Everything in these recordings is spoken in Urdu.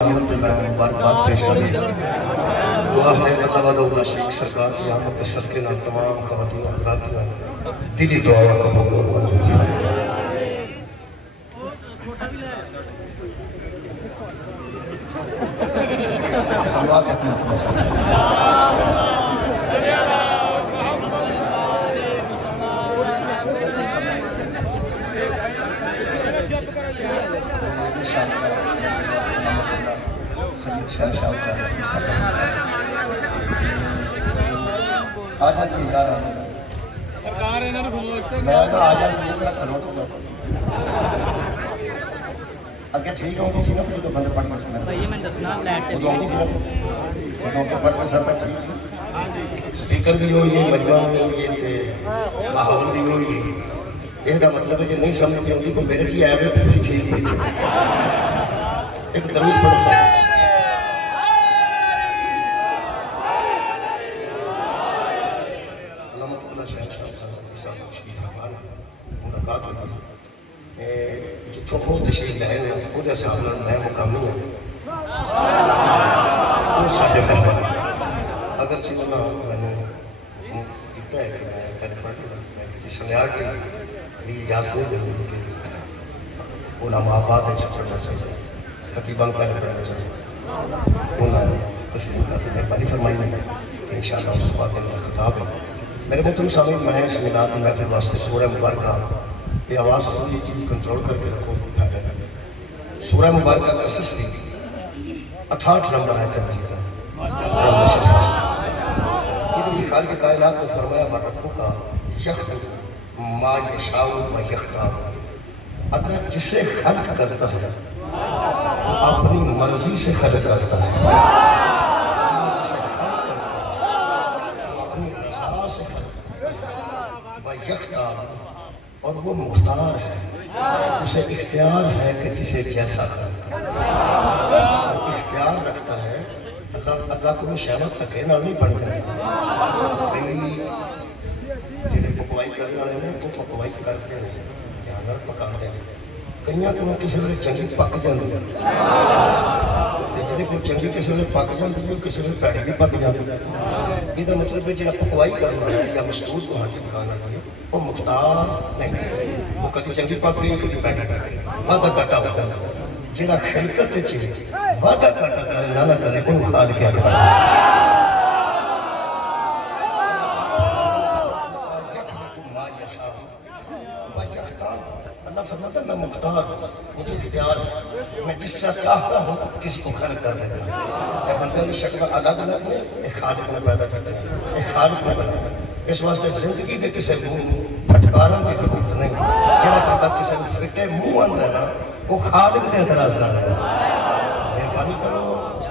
مبارکباد پیش کریں دعا ہے اللہ وعدہ شریک سرکار کی آمد صدقے نال تمام خواتین و حضرات کی دلی دعا و قبول و منظور فرمائے صلوات اپنے آجا جی یار سرکار انہوں نے خموشتے میں آجا جی میرا کھلو تو اگر ٹھیک ہوں کسی نے کچھ تو بندے پڑھ میں سنا خود ہوں کسی نے خود ہوں کے پڑھ میں سر پر ٹھیک سی سپیکر بھی ہوئی ہے مجمع میں ہوئی ہے ماحول بھی ہوئی ہے یہ دا مطلب ہے جو نہیں سمجھتے ہوں گی تو میرے سے آئے ہوئے پوری ٹھیک بیٹھے ایک درود پڑھو سا جتوں وہ تشریف لائے ہیں وہ دے سامنے میں مقامی ہوں وہ ساتھے مہمان اگر چیزوں نے میں نے کہتا ہے کہ میں پہلے پڑھ لوں میں کسی سنیار کے لیے اجازت نہیں دیں کہ علماء آباد ہے چھپ پڑھنا چاہیے خطیبان پہلے پڑھنا چاہیے انہوں نے کسی سے کہتے ہیں مہربانی فرمائی نہیں کہ انشاءاللہ اس بات میں خطاب ہے میرے محترم سامعین میں اس میلاد محفل واسطے سورہ مبارکہ یہ آواز خود چیز کنٹرول کر کے رکھو پھیلے گا سورہ مبارکہ کا قصص دی 68 نمبر آیت مجید یہ خال کے کائنات میں فرمایا مرکو کا یخلق ما یشاء و یختار اللہ جسے خلق کرتا ہے اپنی مرضی سے خلق کرتا ہے جسے خلق کرتا ہے اپنی رضا سے خلق کرتا ہے و یختار اور وہ مختار ہے اسے اختیار ہے کہ کسے جیسا کرتا ہے اختیار رکھتا ہے اللہ کو وہ شہوت تکے نہ نہیں بڑھ گئی کئی جنہیں پکوائی کرنے والے ہیں وہ پکوائی کرتے ہیں جانور پکاتے ہیں کئیاں کہ وہ کسی لئے چنگی پک جاندی ہے جنہیں کوئی چنگی کسی لئے پک جاندی ہے کسی لئے پیڑی بھی پک جاندی ہے یہ دا مطلب ہے جنہیں پکوائی کرنا ہے یا مستوز کو ہاں کی پکانا ہے وہ مختار نہیں وہ کدی چنگی پک گئی کدی پیڑی پک گئی وعدہ کٹا ہوتا ہے جنہیں خلقت چیزیں وعدہ کٹا کرے نہ کرے ان خال کیا کرے اللہ فرماتا ہے میں مختار مجھے اختیار ہے میں جس سے چاہتا ہوں کسی کو خلق کر رہا ہوں میں بندے کی شکل الگ الگ ہے ایک خالق میں پیدا کرتے ہیں ایک خالق میں بنا ہے اس واسطے زندگی دے کسے پھٹکاروں کی ضرورت نہیں جنہاں کہتا کسے فٹے منہ اندر ہے وہ خالق دے اعتراض نہ ہے مہربانی کرو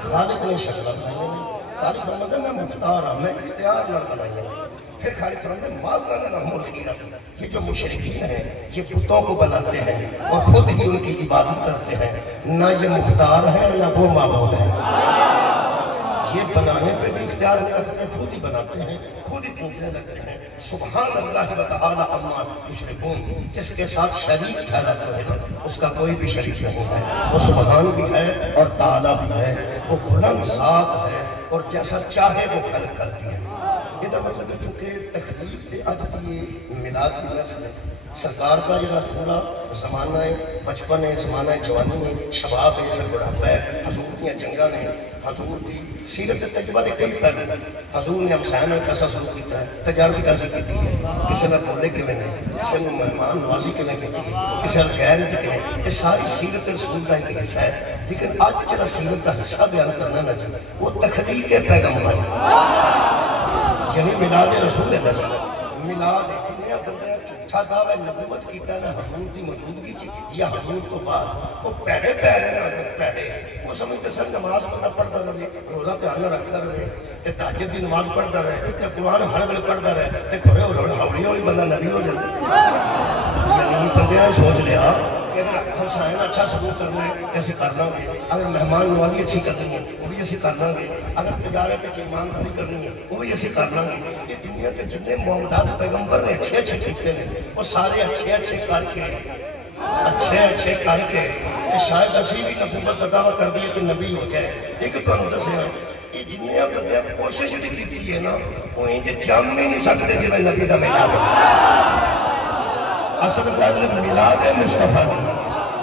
خالق نے شکل نہیں خالق فرماتا ہے میں مختار ہوں میں اختیار نہ بنائی ہوں پھر خالق فرماتا ہے ماں کانا لہم الخیرہ یہ جو مشرکین ہیں یہ بتوں کو بناتے ہیں اور خود ہی ان کی عبادت کرتے ہیں نہ یہ مختار ہیں نہ وہ معبود ہیں یہ بنانے پہ بھی اختیار نہیں رکھتے خود ہی بناتے ہیں خود ہی پوچھنے لگتے ہیں سبحان اللہ و تعالی عما یشرکون جس کے ساتھ شریک ٹھہراتا ہے اس کا کوئی بھی شریک نہیں ہے وہ سبحان بھی ہے اور تعالی بھی ہے وہ بلند ذات ہے اور جیسا چاہے وہ خلق کرتی ہے یہ دا مطلب ہے چونکہ تخلیق تھے آج تھی میلاد کی محفل ہے سرکار کا جو پورا زمانہ ہے بچپن ہے زمانہ ہے جوانی ہے شباب ہے پھر بڑھاپا ہے حضور کی جنگاں ہیں حضور کی سیرت تجربہ دے کئی پہلے حضور نے ہمسایہ میں کیسا سلوک کیتا ہے تجارت کیسا کرتی ہے کسی نے بولے کے میں نہیں کسی نے مہمان نوازی کے میں کہتی ہے کسی نے غیر کے میں یہ ساری سیرت رسول کا ایک حصہ ہے لیکن آج چلا سیرت کا حصہ بیان کرنا نہ جو وہ تخلیق پیغمبر یعنی میلاد رسول ہے نہ میلاد کنیا بندے چھٹا دعوی نبوت کیتا ہے نا حضور دی موجودگی چی یا حضور تو بعد وہ پیڑے پیڑے نہ اگر پیڑے وہ سمجھتے سر نماز پڑھنا پڑھتا رہے روزہ تیانہ رکھتا رہے تے تہجد دی نماز پڑھتا رہے تے قرآن ہر ویلے پڑھتا رہے تے کھڑے ہوڑی ہوئی بندہ نبی ہو جاتا یعنی بندے سوچ لیا کہ اگر ہم سائن اچھا سلوک کرنا ہے کیسے کرنا گے اگر مہمان نوازی اچھی کرنی ہے وہ بھی ایسے کرنا گے اگر تجارت ایمانداری کرنی ہے وہ بھی ایسے کرنا گے یہ دنیا کے جتنے معاملات پیغمبر نے اچھے اچھے کیتے ہیں وہ سارے اچھے اچھے کر کے اچھے اچھے کر کے کہ شاید اسی بھی نبوت کا دعویٰ کر دیے کہ نبی ہو جائے. ایک تو انہوں دسیا یہ جنیا بندے کوشش بھی کی ہے نا وہ انجھے جام نہیں نہیں سکتے کہ میں نبی دا میلاد ہوں. اصل قدر میلاد مصطفیٰ دی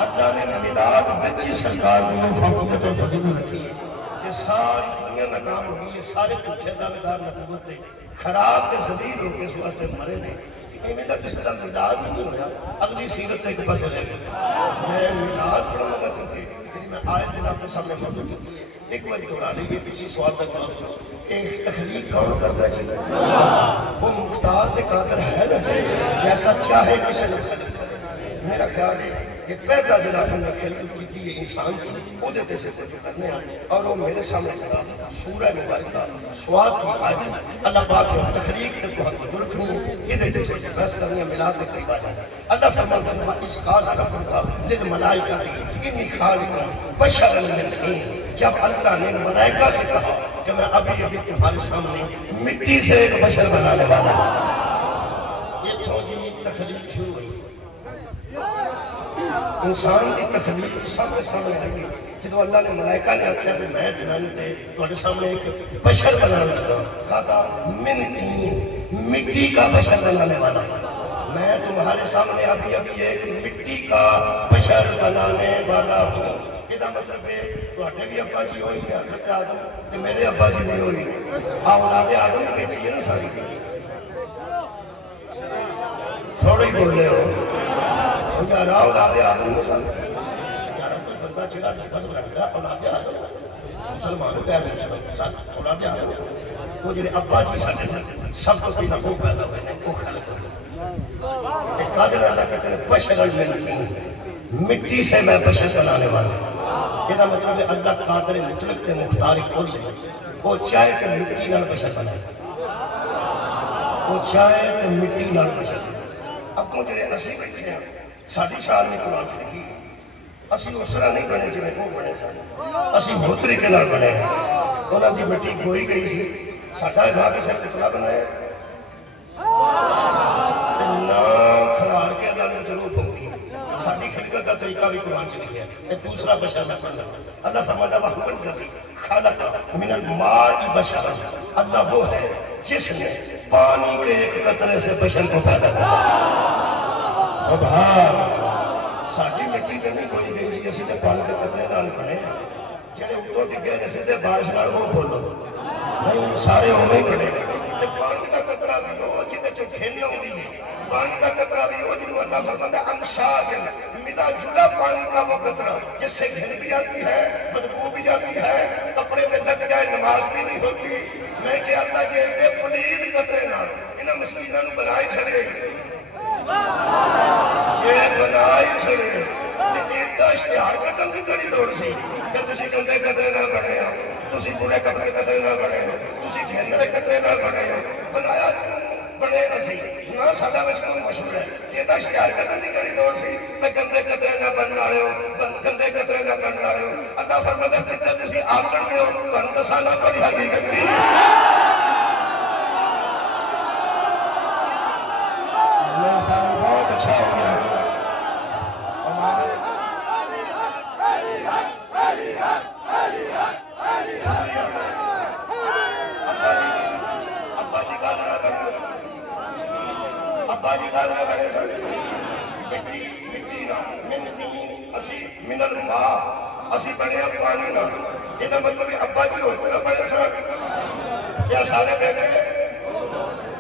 اللہ نے میلاد بچی سرکار دی فوقیت اور فضیلت رکھی ہے کہ ساری دنیا ناکام ہوگی. یہ سارے جھوٹے دعوے دار نبوت دے خراب تے ذلیل ہو کے اس واسطے مرے نے. ایویں دا کسی کا میلاد ہی نہیں ہویا. اگلی سیرت ایک پاسے رہ گئی. میں میلاد پڑھن لگا تھا کہ میں آیت جناب کے سامنے موضوع کی ہے. ایک بار دہرا لیجیے کسی سوال کا جواب دو. ایک تخلیق کون کرتا ہے جی؟ وہ مختار تے قادر ہے نا جیسا چاہے کسی نے خلق کرے. میرا خیال ہے کہ پہلا جناب نے خلق کی ہے انسان کی وہ دیتے سے کچھ کرنے ہیں اور وہ میرے سامنے کھڑا سورہ مبارکہ سواد کی آیت ہے. اللہ پاک نے تخلیق تے کو حق کو رکھنی ہے یہ دیتے سے بحث کرنی ہے میلاد کے قریب آ جائے. اللہ فرماتا ہے اس قال ربک للملائکۃ انی خالق بشرا من طین. جب اللہ نے ملائکہ سے کہا کہ میں ابھی ابھی تمہارے سامنے مٹی سے ایک بشر بنانے والا ہوں. یہ تو جی تخلیق شروع ہوئی. انسان کی تخلیق سامنے سامنے آئی گئی جب اللہ نے ملائکہ نے آکھیا کہ میں جنانی تے تمہارے سامنے ایک بشر بنانے لگا. کہا من طین مٹی کا بشر بنانے والا. میں تمہارے سامنے ابھی ابھی ایک مٹی کا بشر بنانے والا ہوں. یہ مطلب ہے تواڈے بھی ابا جی ہوئی ہیں حضرت آدم تے میرے ابا جی بھی ہوئی. اولاد آدم بیٹھی ہے نا ساری. تھوڑے ہی بولے ہو یار اولاد آدم میں ساری یار کوئی بندہ چڑھا لفظ رکھتا اولاد آدم مسلمان غیر مسلم اولاد آدم وہ جڑے ابا جی سارے سب کو بھی نہ وہ پیدا ہوئے ہیں وہ خلق ہوئے. قادر اللہ کہتے ہیں بشر من طین مٹی سے میں بشر بنانے والا ہوں. یہ مطلب ہے اللہ قادر مطلق تے مختاری کھول لے. وہ چاہے کہ مٹی نال بشر بنائے وہ چاہے کہ مٹی نال بشر بنائے. اگوں جڑے اسی بیٹھے ہیں ساری شان میں قرآن چ لکھی اسی اس طرح نہیں بنے جی وہ بنے سن. اسی بہت طریقے نال بنے انہاں دی مٹی کھوئی گئی سی. ساڈا نہ کسی پتلا بنایا نہ کھلار کے اللہ نے ضرور پھونکی. ساری خلقت کا طریقہ بھی قرآن چ لکھا ہے. یہ دوسرا بشر میں پڑھنا. اللہ فرماتا ہے وَهُوَ الَّذِي خَلَقَ مِنَ الْمَاءِ بَشَرًا. اللہ وہ ہے جس نے پانی کے ایک قطرے سے بشر کو پیدا کیا. سبحان ساڈی مٹی تے نہیں کوئی گئی جی اسی تے پانی کے قطرے نال بنے ہیں. جڑے اوپر ڈگے نے سیدھے بارش نال وہ بولو نہیں سارے اوویں ہی بنے. تے پانی دا قطرہ بھی ہو جدے چ گھن ہوندی ہے. پانی کا قطرہ بھی ہو جنہوں اللہ فرماتا ہے امشاج ملا جلا پانی کا وہ قطرہ جس سے گھن بھی آتی ہے بدبو بھی آتی ہے کپڑے میں لگ جائے نماز بھی نہیں ہوتی. میں کہ اللہ جی اندے پلید قطرے نہ انہاں مسکیناں نوں بنائی چھڑے جے بنائی چھڑے تے ایڈا اشتہار کٹن دی کڑی لوڑ سی کہ تسی گندے قطرے نہ بنے ہو تسی برے کپڑے قطرے نہ بنے ہو تسی گھن والے قطرے نہ بنے ہو. بنایا بنے اسی نہ ساڈا وچ کوئی مشہور ہے ایڈا اشتہار کٹن دی کڑی لوڑ سی میں گندے قطرے نہ بنن والے ہو گندے قطرے نہ بنن والے ہو. اللہ فرماتا ہے جتے تسی آکڑ دے ہو تانوں دسانا تہاڈی حقیقت کی بہت اچھا ہو گیا. ابا جی کا ذرا بڑے سن مٹی مٹی نہ من طین اسی من الماء اسی بڑے پانی نہ. یہ مطلب ہے ابا جی ہوئے طرح بڑے سن کیا سارے بیٹھے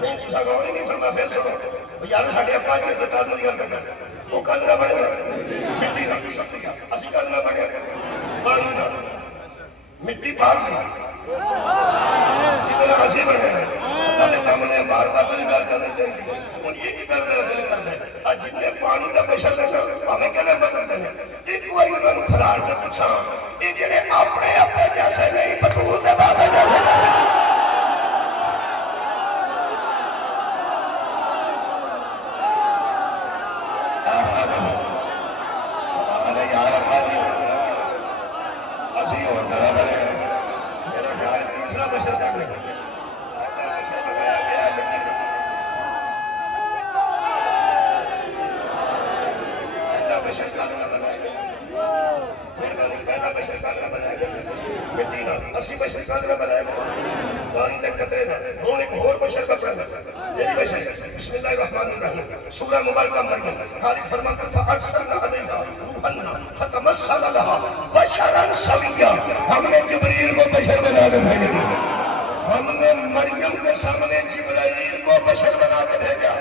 نہیں تسا غور ہی نہیں فرما. پھر سنو یار ساڈے ابا جی حضرت آدم دی گل کر وہ کا ذرا بڑے مٹی نہ شکریہ اسی کا ذرا بڑے پانی نہ. مٹی پاک سی جتنا اسی بنے اللہ نے کام نے بار بار نہیں گل کرنی چاہیے. ہوں یہ کی میرا دل کرتا ہے آج جتنے پانی کا بشر لینا ہمیں کہنا بدلتے ہیں. ایک بار انہوں نے کھلار کے پوچھا یہ جڑے اپنے اپنے جیسے نہیں بطول دے بابا جیسے مٹی نہ اسی بشر قادر بنائے پانی دے قطرے نہ ہون ایک اور بشر کا پڑھنا یہ بشر بسم اللہ الرحمن الرحیم سورہ مبارکہ مریم خالق فرماتا فَأَرْسَلْنَا عَلَيْهَا رُوحًا فَتَمَثَّلَ لَهَا بَشَرًا سَوِيًّا ہم نے جبریل کو بشر بنا کے بھیج دیا ہم نے مریم کے سامنے جبرائیل کو بشر بنا کے بھیجا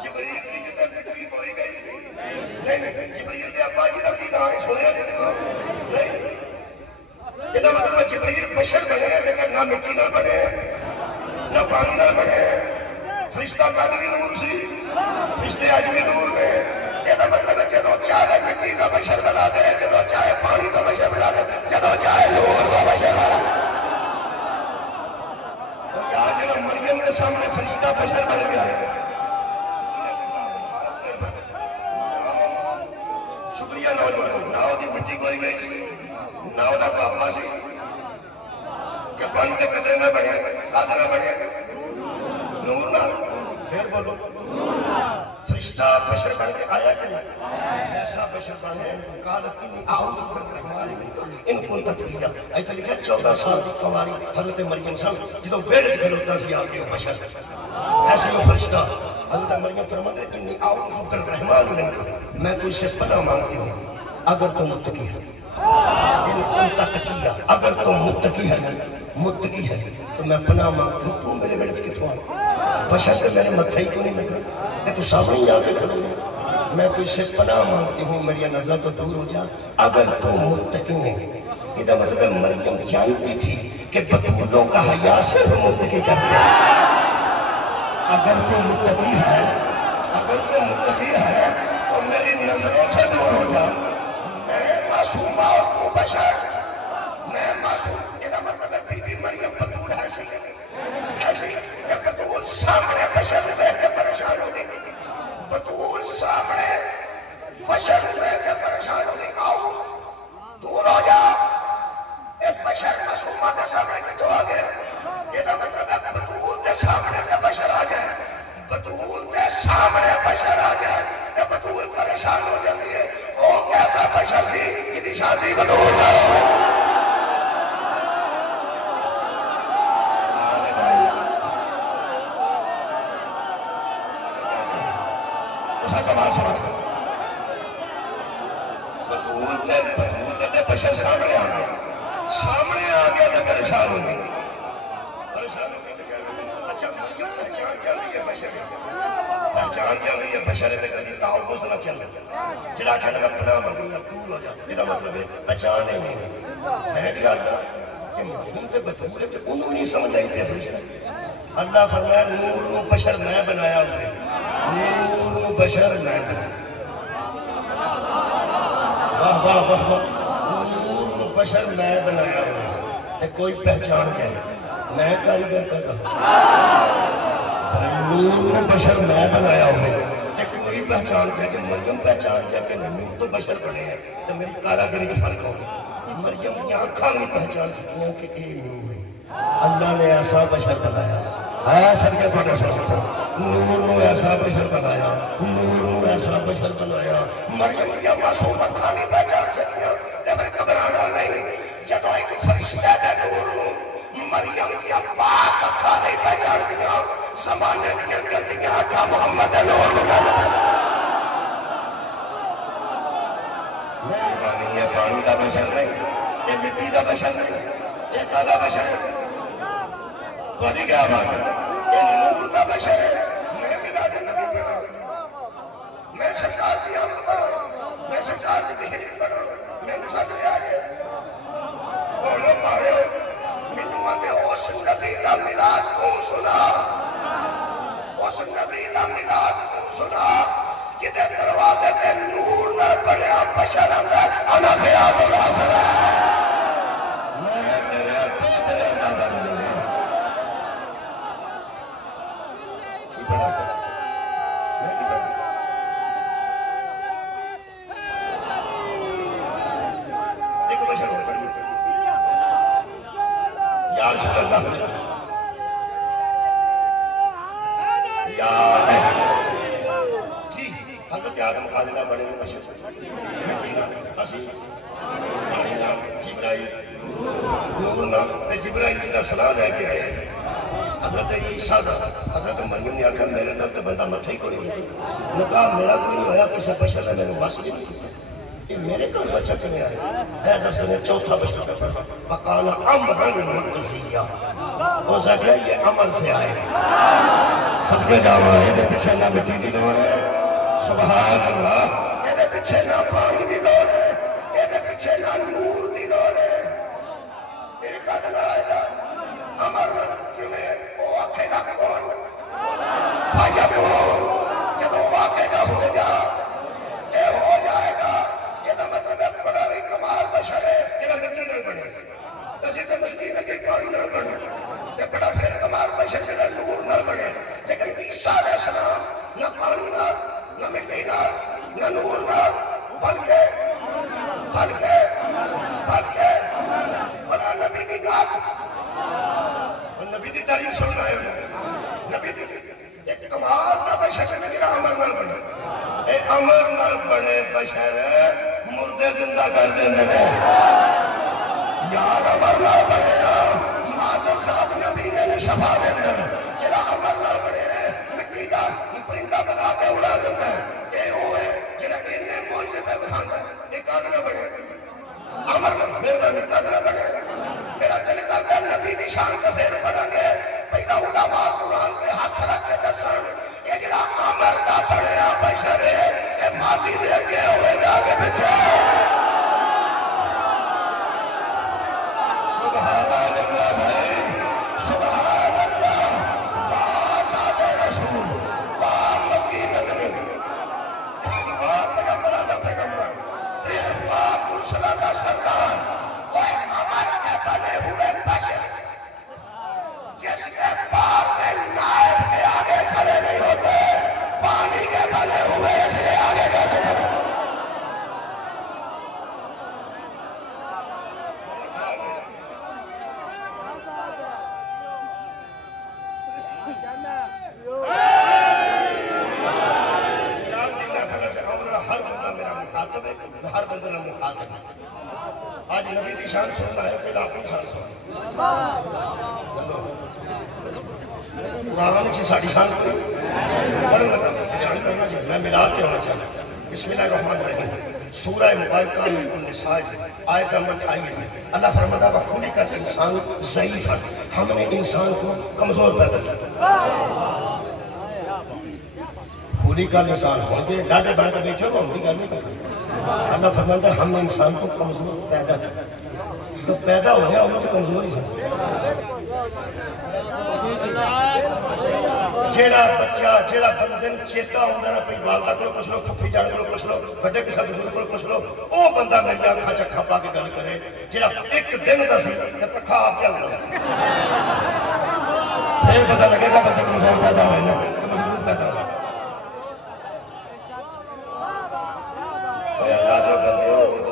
جبریل کی کتاب مٹی کوئی گئی تھی نہیں جبریل دے ابا جی کی نہ سنیا جی کو نہیں یہ مطلب جبریل بشر بنے لیکن نہ مٹی نہ بنے نہ پانی نہ بنے فرشتہ قادر نور سی فرشتے آج بھی نور میں یہ مطلب جدو چاہے مٹی کا بشر بنا دے جدو چاہے پانی کا بشر بنا دے جدو چاہے نور کا بشر بنا دے یاد ہے مریم کے سامنے فرشتہ بشر بن گیا ہے شکریہ نوجوان ناؤ دی مٹی کوئی گئی ناؤ دا کو اپا سی کہ پانی کے قطرے نہ بڑھے قادر نہ بڑھے نور نہ پھر بولو فرشتہ بشر بن کے آیا کہ نہیں ایسا بشر بنے قالت انی اعوذ بالرحمن ان کنت تقیا ایت لکھا 14 سال کماری حضرت مریم سن جدو بیڑ کھلوتا سی آگے بشر ایسے وہ فرشتہ حضرت مریم فرماتے ہیں انی اعوذ بالرحمن میں تجھ سے پناہ مانگتی ہوں اگر تو متقی ہے ان کنت تقیا اگر تو متقی ہے تو میں پناہ مانگتی ہوں تو میرے بیڑ کتوں آتا بشر سے میرے متھائی کو نہیں لگا کہ تو سامنے ہی آگے کھڑو گے میں تجھ سے پناہ مانگتی ہوں میری نظر تو دور ہو جا اگر تو متقی ہے یہ مطلب مریم جانتی تھی کہ بطولوں کا حیا صرف متقی کرتے ہیں اگر تو متقی ہے تو میری نظروں سے دور ہو جا میں معصوم اور تو بشر میں معصوم یہ مطلب ہے بی بی مریم بطول ایسی کہ بطول سامنے بشر میں کے پریشان ہو گئی بطول سامنے بشر میں کے پریشان ہو گئی آؤ دور ہو جا ایک بشر معصومہ کے سامنے کتوں آ گیا یہ مطلب ہے بطول دے سامنے کے بشر آ گئے بطول دے سامنے بشر آ گئے کہ بطول پریشان ہو جاتی ہے وہ کیسا بشر سی کہ شادی بطول نہ ہو بشر سامنے آ گیا تو پریشان ہو گئی تو کیا اچھا مریم پہچان جاتی ہے بشر ہے کدی تعوض نہ چل جڑا کہنا میں پناہ مانگوں گا دور ہو جا یہ مطلب ہے پہچانے نہیں میں کیا اللہ کہ مریم تے بطول تے انہوں نہیں سمجھ آئی پہ فرشتہ اللہ فرمایا نور و بشر میں بنایا ہوئے نور و بشر میں بنایا واہ واہ واہ واہ بشر میں بنایا ہوں کوئی پہچان ہے میں کاریگر کا کہا نور نے بشر میں بنایا ہوں کوئی پہچان ہے کہ مریم پہچان ہے کہ نور تو بشر بنے ہیں تو میری کاراگری کی فرق ہوگی مریم کی آنکھاں نہیں پہچان سکتی ہیں کہ اے نور ہے اللہ نے ایسا بشر بنایا ہے سب کے بڑے نور نے ایسا بشر بنایا نور نے ایسا بشر بنایا مریم کی معصومت نہیں پہچان سکتی ہیں گھبرانا نہیں جدو ایک فرشتہ دے نور مریم کی پاک اکھا نہیں پہچان دیا زمانے دیا گندیاں اکھا محمد نور مہربانی یہ پانی کا بشر نہیں یہ مٹی کا بشر نہیں یہ کالا بشر بڑی کیا بات ہے یہ نور کا بشر ہے میں میلاد نبی پڑھا میں سرکار کی آمد پڑھا میں سرکار کی بہترین پڑھا میں مصادرے آئے بولو پاڑے منوہ دے اس نبی دا ملاد کون سنا اس نبی دا ملاد کون سنا جدے دروازے تے نور نہ پڑیا بشر اندر انا بیاد اللہ صلی میں تیرے تیرے نظر میں کی بڑا میں کی بڑا یا رسول اللہ یا جی حضرت آدم قادلہ بڑے بشر مٹی نہ اسی جبرائیل جی کا سلام لے کے آئے حضرت عیسیٰ دا حضرت مریم نے آکھا میرے نال تو بندہ متھا ہی کوئی نہیں نے کہا میرا کوئی نہیں ہویا کسی بشر نے میرے واسطے نہیں کیتا یہ میرے گھر بچہ کنے آئے اے لفظ نے چوتھا بشر کا پڑھا وَقَالَ عَمْرًا مَقْزِيًّا وہ سکھا یہ عمر سے آئے صدقے جاوا یہ دے پیچھے نہ مٹی دی لوڑ ہے سبحان اللہ یہ دے پیچھے نہ پانی دی لوڑ ہے یہ دے پیچھے نہ نور دی لوڑ ہے ایک آدھن آئے گا عمر میں وہ آکھے گا کون فَيَكُونُ جب وہ آکھے گا ہو جا اے ہو جائے گا یہ تو مطلب ہے بڑا بھی کمال بشر ہے یہ مجھے نہیں بڑھے تسی تو مسجد کے پانی نہ بڑھے یہ بڑا پھر کمال بشر ہے نور نہ بڑھے لیکن عیسیٰ علیہ السلام نہ پانی نہ نہ مٹی نہ نہ نور نہ بلکہ بڑا نبی دی ناک اور نبی دی تعلیم سننا ہے نبی دی ایک کمال نہ بشر ہے میرا عمر نہ بڑھے اے عمر نہ بڑھے بشر مردے زندہ کر دیندے ہیں یار عمر نہ بڑھے مادر ساتھ نبی نے شفا دیندے ہیں جڑا عمر نہ بڑھے مٹی دا پرندہ بنا کے اڑا دیندے ہیں اے ہوئے جڑا انہیں موجزے پہ بہاندہ ایک آدھ نہ بڑھے عمر نہ میرا نکاد نہ بڑھے میرا دل کرتا ہے نبی دی شان سے پھر پڑھیں گے پہلا علماء قرآن کے ہاتھ رکھ کے دسان یہ جڑا عمر دا پڑھے بشر ہے یہ مادی دے گئے ہوئے جا کے بچے سبحان اللہ بھائی سبحان اللہ واہ ساتھ رسول واہ مکی مدنی واہ پیغمبرہ دا پیغمبر واہ مرسلہ دا سردار وہ عمر کے بنے ہوئے بشر جس کے پار میں نائب کے آگے کھڑے نہیں ہوتے پانی کے بنے ہوئے سے آگے کیسے کھڑے ہر بندہ نہ مخاطب ہے آج نبی دی شان سننا ہے پہلا اپنی شان سننا قرآن کی ساڑھی شان کو پڑھنے لگا بیان کرنا چاہیے میں ملاد کے ہونا چاہیے بسم اللہ الرحمن الرحیم سورہ مبارکہ میں النساء آیت نمبر 28 اللہ فرماتا ہے خلق الانسان ضعیفا ہم نے انسان کو کمزور پیدا کیا خلق الانسان ہوتے ڈاٹے بانٹے بیٹھے تو ہم بھی کرنے کا اللہ فرماتا ہے ہم نے انسان کو کمزور پیدا کیا تو پیدا ہو گیا ہمیں تو کمزور ہی سمجھے جیڑا بچہ جیڑا بندن چیتا ہوندہ نا پہی والدہ کو کچھ لو پھپی جانے کو کچھ لو بڑے کے ساتھ کو کچھ لو او بندہ میری آنکھا چکھا پا کے گل کرے جیڑا ایک دن دا سی جب تک خواب چل رہا پھر پتہ لگے گا بندہ کمزور پیدا ہوئے نا کمزور پیدا ہوئے اے اللہ جو بندے ہو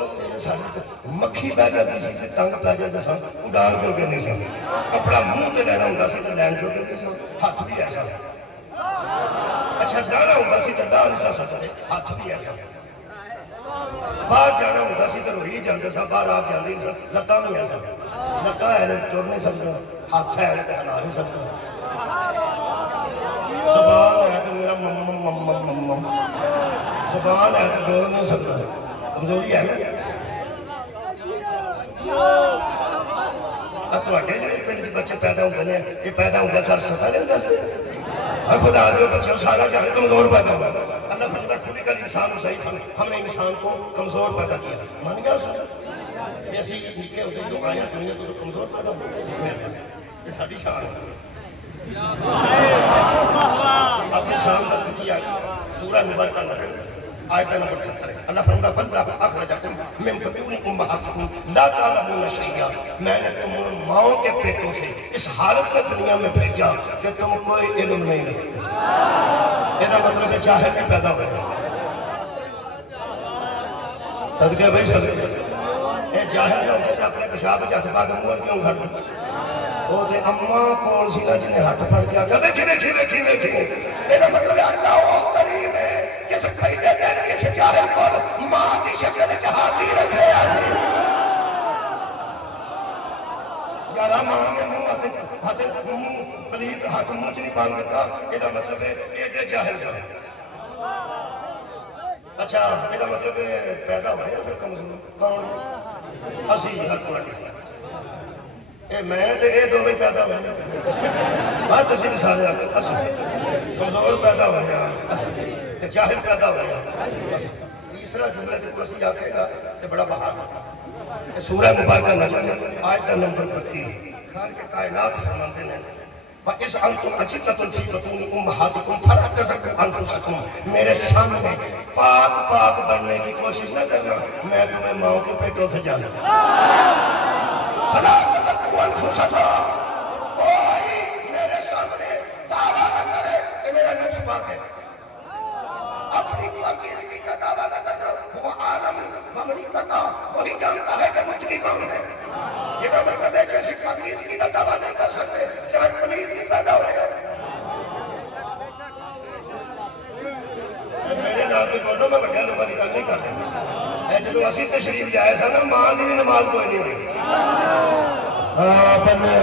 مکھی پہ جاتی سی تنگ پہ جاتی سا اڈان جو کے نہیں سا کپڑا منہ تے لینا ہوندہ سی تو لین جو کے نہیں سا ہاتھ بھی ایسا اچھا ڈانا ہوندہ سی تو ڈان سا سکتے ہاتھ بھی ایسا باہر جانا ہوندہ سی تو روئی جاندے سا باہر آپ جاندے سا لتا بھی ایسا لتا ہے توڑ نہیں سکتا ہاتھ ہے ہلا نہیں سکتا زبان ہے تو میرا مم زبان ہے تو بول نہیں سکتا کمزوری ہے نا اکواٹے جو پنڈ سے بچے پیدا ہوتے ہیں یہ پیدا ہوگا سر ستا نہیں دستے خدا جو بچے سارا جانے کمزور پیدا ہوا اللہ فرماتا ہے خود کا انسان صحیح تھا ہم نے انسان کو کمزور پیدا کیا مان گیا اسے یہ ایسی نکے ہوتے ہیں جو آیا دنیا تو کمزور پیدا ہوا یہ ساری شان ہے اپنی شان کا کیا سورہ مبارکہ نہ ہے آیت نمبر 78 اللہ فرماتا فَاللَّهُ أَخْرَجَكُم مِّن بُطُونِ أُمَّهَاتِكُمْ لَا تَعْلَمُونَ شَيْئًا میں نے تم ماؤں کے پیٹوں سے اس حالت میں دنیا میں بھیجا کہ تم کوئی علم نہیں رکھتے یہ مطلب ہے جاہل بھی پیدا ہوئے صدقے بھائی صدقے اے جاہل نہ ہوتے تھے اپنے پیشاب جات پا کے منہ کیوں گھڑ دیں وہ تے اماں کول سی نا جنہیں ہاتھ پھڑ کے آگا دیکھیں یہ مطلب ہے اللہ وہ کریم ہے جس پہلے دن اس جاہل کول ماں دی شکل جہاں دی رکھے آسی یارا ماں ہاتھ پلیت ہاتھ منہ چ نہیں پان دیتا یہ مطلب ہے ایڈے جاہل سن اچھا یہ مطلب پیدا ہوئے پھر کمزور کون اسی ہاتھ ماٹی اے میں تے اے دو بھی پیدا ہوئے ہاں تسی سارے اسی کمزور پیدا ہوئے اسی تے جاہل پیدا ہوئے تیسرا جملے تے کوئی آکھے گا تے بڑا بہار سورہ مبارکہ نجم آیت نمبر 32 خال کے کائنات فرماتے ہیں وَإِذْ أَنْتُمْ أَجِلَّةٌ فِي بُطُونِ أُمَّهَاتِكُمْ فَلَا تَزَكُّوا أَنفُسَكُمْ میرے سامنے پاک بننے کی کوشش نہ کرنا میں تمہیں ماؤں کے پیٹوں سے جانتا فَلَا تَزَكُّوا أَنفُسَكُمْ کوئی میرے سامنے دعویٰ نہ کرے کہ میرا نفس پاک ہے اپنی پاکیزگی کا دعویٰ نہ کرنا وہ عالم ومن اتقا وہی جانتا ہے کہ متقی کون ہے یہ کا مطلب ہے کہ ایسی پاکیزگی کا دعویٰ نہیں کر سکتے جہاں پلیدگی پیدا ہوئے گا میرے نام کے بولو میں بڑھیا لوگوں نکال نہیں کرتے اے جدو اسی تشریف جائے سا نا ماں دی بھی نماز کوئی نہیں ہوئی ہاں بنے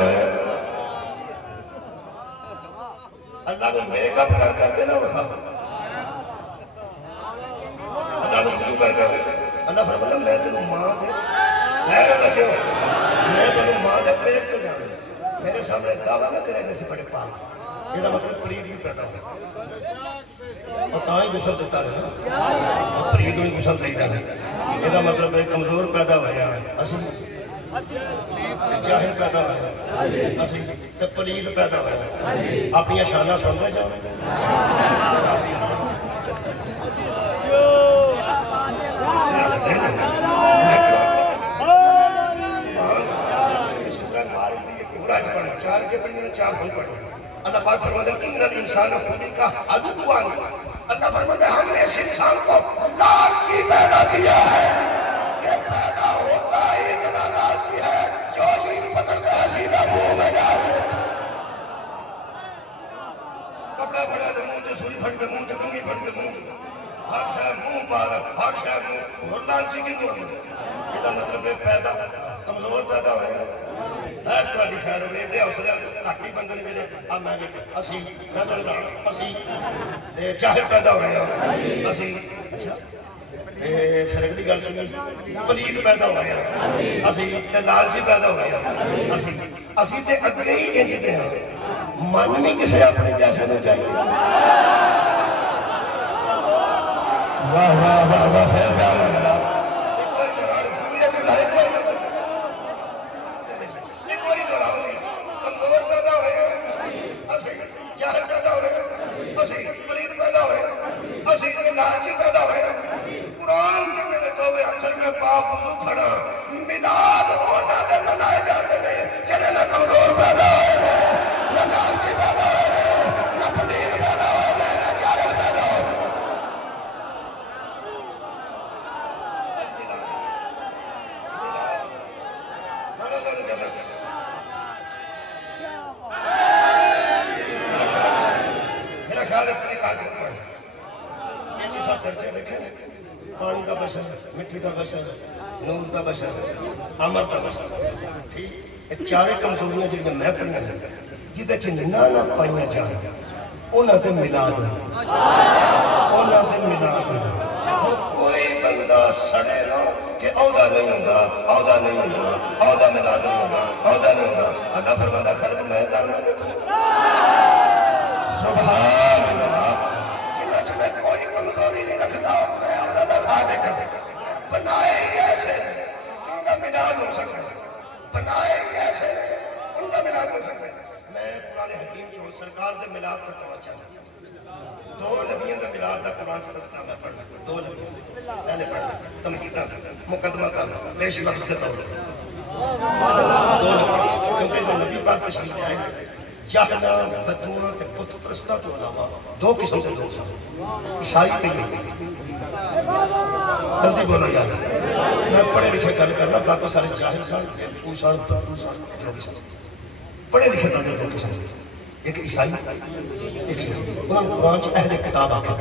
اللہ کو میک اپ کر کے نا بخا اللہ نے وضو کر اللہ فرمایا میں تینوں ماں دے غیر بچے میں تینوں ماں دے پیٹ کو جانا میرے سامنے دعویٰ نہ کرے جیسے بڑے پاک یہ مطلب پرید بھی پیدا ہوا اور تاں ہی غسل دیتا رہا اور پرید ہوئی غسل دیتا رہا یہ مطلب ہے کمزور پیدا ہوا اسی جاہل پیدا ہوا اسی پلید پیدا ہوا اپنی شانہ سن دے جاؤ چار کے پڑھیں چار ہم پڑھیں اللہ پاک فرماتے ہیں ان الانسان خودی کا عدوان اللہ فرماتے ہیں ہم نے اس انسان کو لالچی پیدا کیا ہے یہ پیدا ہوتا ہی اتنا لالچی ہے جو چیز پکڑتا ہے سیدھا منہ میں ڈال دیتا کپڑا پھڑا دے منہ سے سوئی پھڑ کے منہ سے کنگھی پھڑ کے منہ ہر شاہ منہ پارا ہر شاہ منہ اور لالچی کی تو یہ مطلب ہے پیدا کمزور پیدا ہوئے تھوڑی خیر ہوئے دے حوصلے گھاٹی بندے نے اب میں دیکھیں اسی میں بول رہا اسی چاہے پیدا ہوئے اسی اچھا پھر اگلی گل سی پلید پیدا ہوئے اسی لالچی پیدا ہوئے اسی تے اگے ہی انجتے ہیں من نہیں کسے اپنے جیسے نہیں چاہیے واہ واہ واہ واہ خیر پیار لگا پانی کا بشر مٹی کا بشر نور کا بشر عمر کا بشر ٹھیک چارے کمزوریاں جنہیں میں پڑھنا ہے جدہ چننا نہ پائیاں جان انہاں دے ملاد انہاں دے ملاد کوئی بندہ سڑے نہ کہ عہدہ نہیں ہوگا عہدہ نہیں ہوگا عہدہ ملاد نہیں ہوگا عہدہ نہیں ہوگا اللہ فرماندہ خلق میں کرنا دیتا سبحان اللہ جنہ کوئی کمزوری نہیں رکھتا میں اللہ دا کھانے کر بنائے ہی ایسے ان کا ملاد ہو سکے بنائے ہی ایسے ان کا ملاد ہو سکے میں قرآن حکیم چھوڑ سرکار دے ملاد تک پہنچا دو نبیوں دے ملاد دا قرآن سے تذکرہ میں پڑھنا دو نبیوں پہلے پڑھنا تمہیدہ مقدمہ کرنا پیش لفظ دے طور دو نبی کیونکہ دو نبی پاک تشریف آئے جاہلہ بدموہ تے پت پرستہ تو علاوہ دو قسم سے لوگ ساتھ عیسائی پہ گئی جلدی بولو یار میں پڑھے لکھے گل کرنا باقی سارے جاہل سان اوسان فتو سان جو بھی سان پڑھے لکھے گل دو قسم سے ایک عیسائی ایک یہودی انہوں نے قرآن سے اہل کتاب آکھا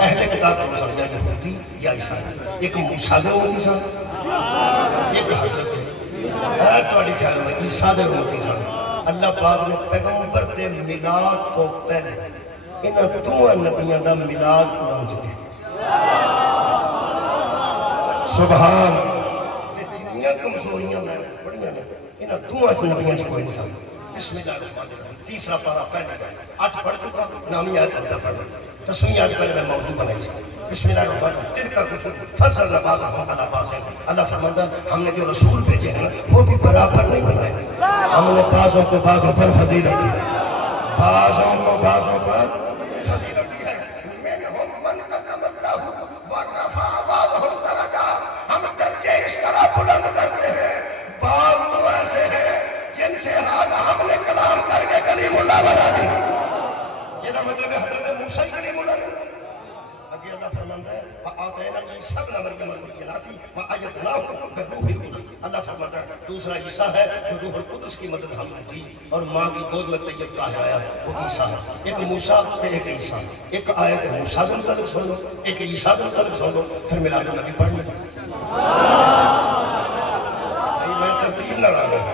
اہل کتاب کو سان یا یہودی یا عیسائی ایک موسیٰ دے امتی سان ایک حضرت ہے تو علی خیر ہوئے عیسیٰ دے امتی سان اللہ پاک نے پیغمبر دے میلاد تو پہلے انہاں دوواں نبیاں دا میلاد قرآن دیتے سبحان تے جنیاں کمزوریاں میں بڑیاں نے انہاں دوواں نبیاں چ کوئی نہیں سمجھ بسم اللہ الرحمن الرحیم تیسرا پارہ پہلے 8 پڑھ چکا نامی آیت اندر پڑھنا 10ویں آیت پہلے میں موضوع بنائی سی بسم اللہ الرحمن الرحیم تلک الرسل فضل بعضهم على بعض اللہ فرماتا ہے ہم نے جو رسول بھیجے ہیں وہ بھی برابر نہیں بنائے ہم نے بعضوں کو بعضوں پر فضیلت دی بعضوں کو بعضوں پر فضیلت دی ہے منہم من کلم اللہ ورفع بعضهم درجات ہم درجے اس طرح بلند کرتے ہیں بعض تو ایسے ہیں جن سے ہم نے کلام کر کے کلیم اللہ بنا دی یہ نہ مطلب ہے حضرت موسیٰ ہی کلیم اللہ نے آگے اللہ فرماتا ہے فَآتَيْنَا عِيسَىٰ ابْنَ مَرْيَمَ الْبَيِّنَاتِ وَأَيَّدْنَاهُ بِالرُّوحِ الْقُدُسِ اللہ فرماتا ہے دوسرا عیسیٰ ہے جو روح القدس کی مدد ہم نے دی اور ماں کی گود میں طیب طاہر آیا وہ عیسیٰ ہے ایک موسیٰ تے ایک عیسیٰ ایک آیت موسیٰ کے متعلق سن لو ایک عیسیٰ کے متعلق سن لو پھر میلاد النبی پڑھ لیں میں ترتیب نہ رہا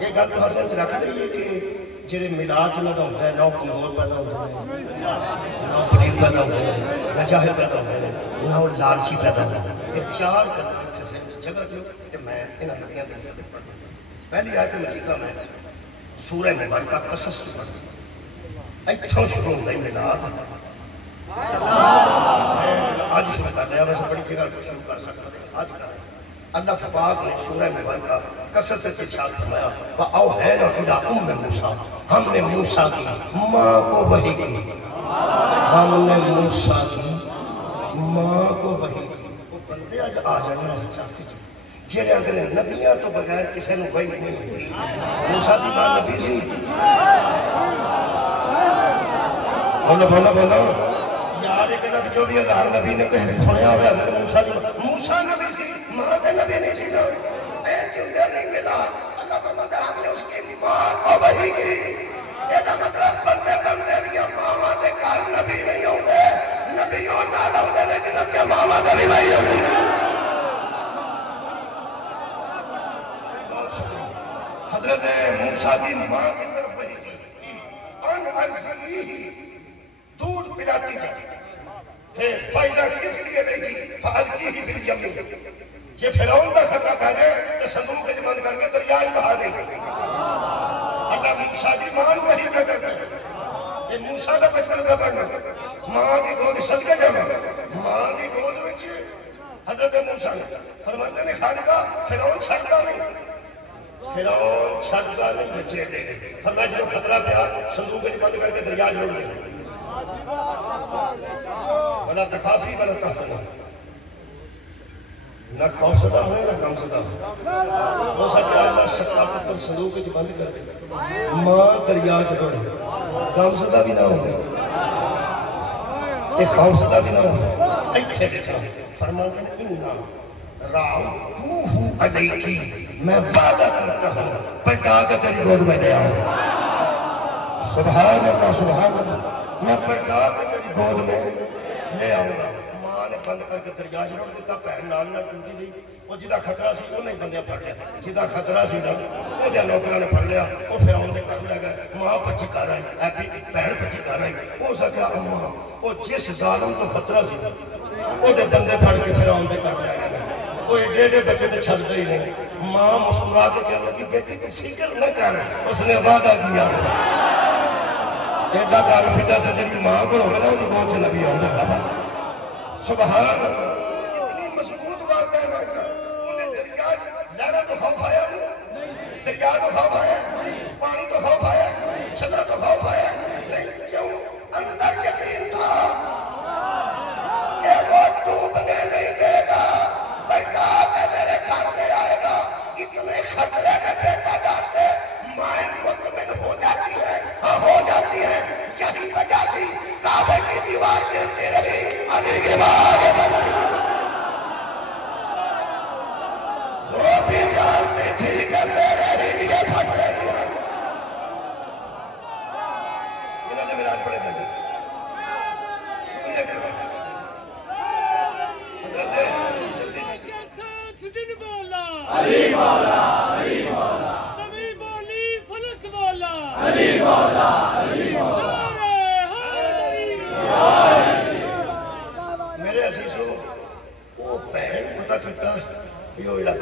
یہ گل تو حسن رکھ دئیے کہ جڑے میلاد نہ ہوتا ہے نہ کمزور پیدا ہوتا ہے نہ فقیر پیدا ہوتا ہے نہ جاہل پیدا ہوتا ہے نہ وہ لالچی پیدا ہوتا ہے یہ چار کرنا سے جگہ جو کہ میں انہاں نبیاں دے پڑھوں پہلی آیت مجیدہ میں سورہ مبارکہ قصص کی پڑھوں ایتھوں شروع ہوتا ہے میلاد میں آج شروع کر رہا ویسے بڑی فکر کو شروع کر سکتا ہے آج کر اللہ پاک نے سورہ مبارکہ قصص سے ارشاد فرمایا وَأَوْحَيْنَا إِلَىٰ أُمِّ مُوسَىٰ ہم نے موسیٰ کی ماں کو وحی کی ہم نے موسیٰ کی ماں کو وحی کی وہ بندے آج آ جانا ہے چاہتے جیڑے اگر نبیاں تو بغیر کسی نے وحی نہیں ہوتی موسیٰ کی ماں نبی سی بولو بولو بولو یار ایک لکھ 24,000 نبی نے کہیں کھوڑیا ہوئے حضرت موسیٰ کی موسیٰ نبی سی ماں تے نبی نہیں سی نا اے جندے نہیں ملا اللہ فرماتا ہے ہم نے اس کی ماں کو وحی کی یہ دا مطلب بندے بندے دیا ماما دے کار نبی نہیں ہوں گے نبیوں نالا ہوں گے جنت کے ماما دے بھی وحی ہوں گے حضرت موسیٰ کی ماں کی طرف وحی کی ان ارسلی دودھ پلاتی جاتی پھر فائدہ کس لیے نہیں فَأَلْقِيهِ فِي الْيَمِّ یہ فرعون کا خطرہ پہلے تو صندوق کے بند کر کے دریائے بہا دے گے اللہ موسیٰ کی ماں وحی کا کرتا ہے یہ موسیٰ کا بچپن کا پڑھنا ماں کی گود صدقے جانا ماں کی گود وچ حضرت موسیٰ فرماتے نے خالقہ فرعون چھڑتا نہیں فرعون چھڑتا نہیں بچے لے فرمایا جو خطرہ پیا صندوق کے بند کر کے دریائے جوڑ دے وَلَا تَخَافِي وَلَا تَحْزَنِي نہ خوف صدا ہوئے نہ غم صدا ہوئے ہو سکتا ہے اللہ شقاقت اور صندوق کی بند کر کے ماں دریا کے بڑھے غم صدا بھی نہ ہوئے ایک خوف صدا بھی نہ ہوئے ایتھے جتنا فرماتے ہیں انہا رَعُدُوهُ عَلَيْكِ میں وعدہ کرتا ہوں پٹا کے تیری گود میں لے آؤں سبحان اللہ سبحان اللہ میں پٹا کے تیری گود میں لے آؤں گا ماں نے بند کر کے دریا جوڑ دیتا پہن نال نہ ٹوٹی دی وہ جدا خطرہ سی وہ نہیں بندے پھڑ لیا جدا خطرہ سی نا وہ دیا نوکرہ نے پھڑ لیا وہ فرعون دے کر لگا ماں پچی کر آئی ایپی بہن پچی کر آئی وہ سکیا اماں وہ جس ظالم تو خطرہ سی وہ دے بندے پھڑ کے فرعون دے کر لیا وہ ایڈے ایڈے بچے تے چھڑ دے ہی نہیں ماں مسکرا کے کہنے لگی بیٹی تو فکر نہ کر اس نے وعدہ کیا ایڈا کانفیڈنس سے جڑی ماں کو ہوگا نا وہ گود سے نبی آؤں گا سبحان اتنی مضبوط بات ہے مائکہ انہیں دریا لہرہ تو خوف آیا دریا تو خوف آیا پانی تو خوف آیا چھتا تو خوف آیا نہیں کیوں اندر یقین تھا کہ وہ ڈوبنے نہیں دے گا بیٹا کہ میرے گھر لے آئے گا اتنے خطرے میں بیٹا ڈالتے مائیں مطمئن ہو جاتی ہے ہاں ہو جاتی ہے یہی وجہ سی کعبے کی دیوار گرتی رہی علی کے بعد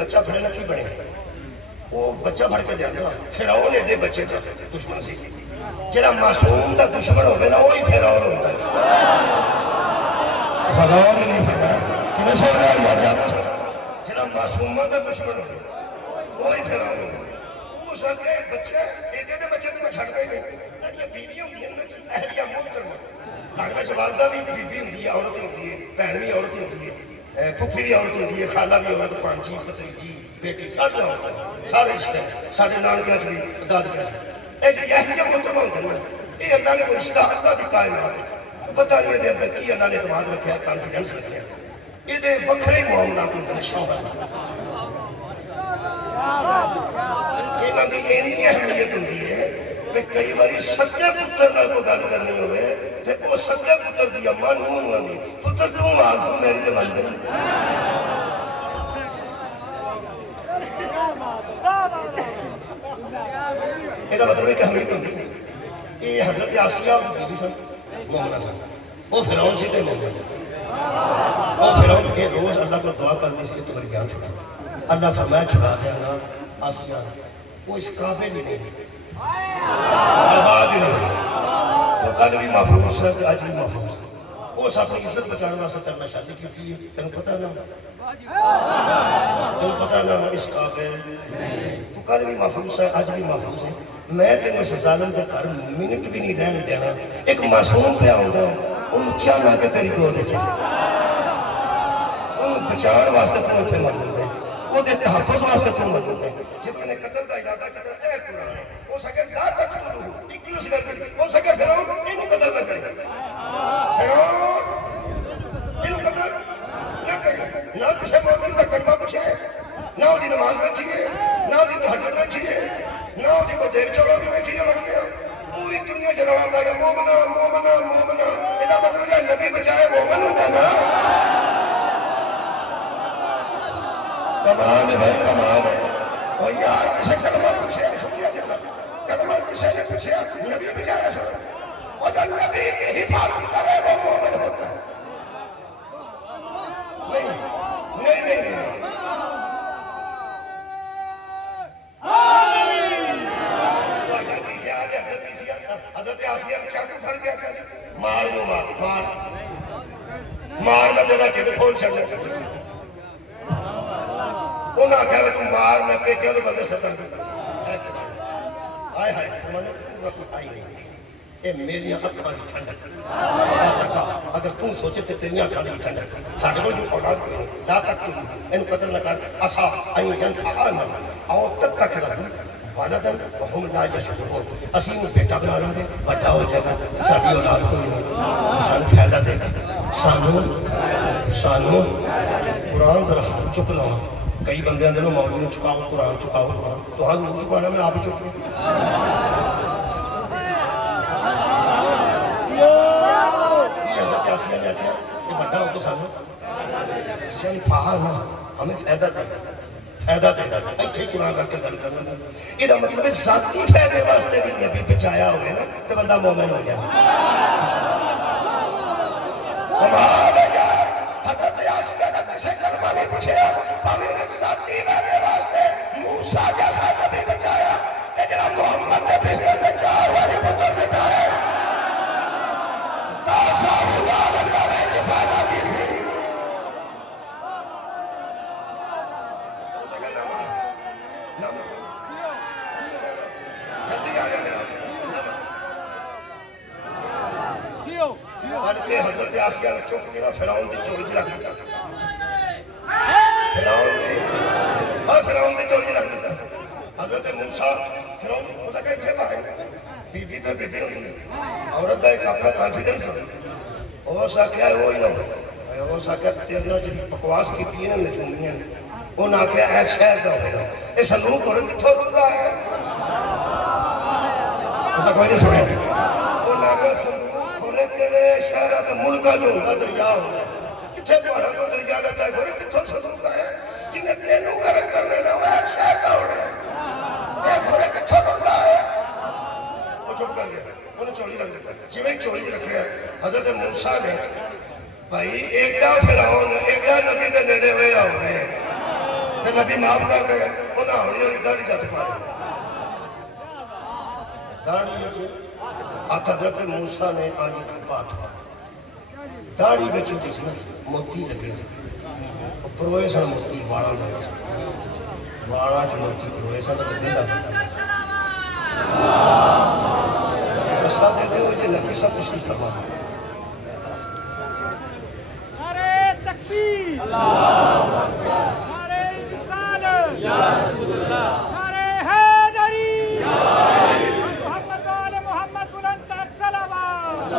بچہ پھڑے نہ کی بنے وہ بچہ پھڑ کے لیا فرعون ایڈے بچے کا دشمن سی جڑا معصوم دا دشمن ہوگا نا وہی فرعون ہوتا ہے فرعون نہیں فرمایا کہ میں سو رہا ہوں جڑا معصومہ دا دشمن ہوگا وہی فرعون ہوگا اس وقت بچے ایڈے بچے تو میں چھڑتا ہی نہیں یہ بیوی ہوتی ہے اہلیہ محترمہ گھر میں والدہ بھی بیوی ہوتی ہے عورت ہوتی ہے بہن بھی عورت ہوتی ہے پھپھی بھی عورت ہوتی ہے خالہ بھی عورت پانچی پتریجی بیٹی سارے ہوتے ہیں سارے رشتے سارے نانکے بھی دادکے یہ اہلیہ محترمہ ہوتے ہیں یہ اللہ نے وہ رشتہ اللہ کی کائنات ہے پتہ نہیں ہے اندر کی اللہ نے اعتماد رکھا ہے کانفیڈنس رکھا ہے یہ دے وکھرے معاملات ہوتے ہیں شوہر یہ دی اینی اہمیت ہوتی ہے کہ کئی باری سچے پتر نال کو گل کرنی ہوئے تے وہ سچے پتر دی اماں نوں دی پتر تو معصوم میری تے بن گئی یہ مطلب ہے کہ ہمیں ہوتی ہے یہ حضرت آسیہ بیوی سن مومنہ سن وہ فرعون سے تے مومن وہ فرعون کے روز اللہ کو دعا کرنے سے تمہاری جان چھڑا اللہ فرمایا چھڑا دیا نا آسیہ وہ اس قابل ہی نہیں آباد ہی نہیں تو کل بھی محفوظ ہے آج بھی محفوظ ہے وہ سب اپنی عزت بچانے واسطے کرنا شادی کی ہوتی ہے تنہوں پتہ نہ اس قابل تو کل بھی محفوظ ہے آج بھی محفوظ ہے میں تینوں اس ظالم کے گھر منٹ بھی نہیں رہنے دینا ایک معصوم پہ آؤں گا انہوں چاہنا کہ تیری کو دے چلے انہوں بچان واسطے تم اتنے موجود ہے وہ دے تحفظ واسطے تم موجود ہے جب نے قتل کا ارادہ کرتا اے قرآن ہو سکے لا تقتلوہ اکیوں سے کرتے ہو سکے فرعون انہوں قتل نہ کرے فرعون انہوں قتل نہ کرے نہ کسی موجود کا کلمہ پوچھے نہ وہ دی نماز رکھیے نہ وہ دی تہجد رکھیے نہ وہ دی کو دیکھ چڑھو دی میں کیا بڑھ گیا پوری دنیا سے روان دا گیا مومنہ مومنہ مومنہ یہ مطلب ہے نبی بچائے مومن ہوتا ہے نا کمال ہے بھائی کمال ہے اور یار کسے کلمہ پوچھے شکریہ جب کلمہ کسے سے پوچھے نبی بچائے سو اور جب نبی کی حفاظت کرے وہ مومن ہوتا ہے نہیں حضرت آسیہ نے چاکو پھڑ گیا کہ مار میں تیرا کہ کھول چڑھنے انہاں کہا کہ تم مار میں پہ کیا تو بندے ستن آئے ہائے فرمانے پورا کوئی آئی نہیں اے میری اکھاں دی ٹھنڈک اگر تم سوچے تھے تیری اکھاں دی ٹھنڈک ساڑھے کو جو اولاد کوئی نہیں لا تک تو ان قتل نہ کر اسا این ینفعانا او تک تک رہا والدن وہم لا یشکرون اسی انہوں بیٹا بنا رہا ہے بڑا ہو جائے گا ساری اولاد کو انسان فائدہ دے گا سانو قرآن ذرا چک لوں کئی بندے اندر مولوی نے چکاؤ قرآن تو ہاں روح چکانا میں آپ ہی چک لوں یہ حضرت آسیہ نے کہا یہ بڑا ہو کے سانو ینفعانا ہمیں فائدہ دے گا فائدہ دے گا اچھے قرآن کر کے دل کرنا گا یہ مطلب ہے ذاتی فائدے واسطے بھی نبی بچایا ہوئے نا تو بندہ مومن ہو گیا کمال ہے یار حضرت آسیہ کا کسے کلمہ نہیں پوچھے ہمیں نے ذاتی فائدے واسطے موسیٰ جیسا نبی بچایا کہ جنہا محمد نے بستر میں چار والی پتر بٹھایا تاسا خدا اللہ نے چفادہ کی تھی بلکہ حضرت آسیہ نے چوک دینا فرعون دی چوری رکھ دیتا فرعون دی چوری رکھ دیتا حضرت موسیٰ فرعون دی موسیٰ کہا اتھے باہر بی بی پہ بی بی ہوتی ہے عورت دا ایک اپنا کانفیڈنس ہوتا ہے وہ سا کیا ہے وہی نہ ہوئے وہ سا کیا تیرنا جب بکواس کی تین نجومیاں وہ نہ کیا ہے شہر دا ہوئے یہ سلوک ہو رہے کتھو رکھ رہا ہے وہ کوئی نہیں سنے وہ نہ کیا سلوک شہرہ ملکہ جو ہوگا دریا ہوگا کتھے پہاڑا کو دریا لیتا ہے گوڑے کتھوں سلوک ہے جنہیں تینوں غرق کر لینا ہوا ہے شہر کا ہونے ایک گوڑے کتھوں رکھتا ہے وہ چھپ کر گیا انہیں چوری رکھ دیتا ہے جویں چوری رکھے حضرت موسیٰ نے بھائی ایکڑا فرعون ایکڑا نبی دے نیڑے ہوئے آؤئے نبی معاف کر دے انہاں ہونی ہوئی داڑھی جات پارے داڑھی آقا حضرت موسیٰ نے آنی کھپا تھا داڑھی بچو دیکھ نا موتی لگے پروئے سن موتی وارا لگا وارا جو موتی پروئے سن لگے لگا رستہ دے دے ہوئے لگی سب تشریف فرما نعرہ تکبیر اللہ اکبر نعرہ رسالت یا رسول اللہ نعرہ حیدری یا محمد وآل محمد بلند تر صلوات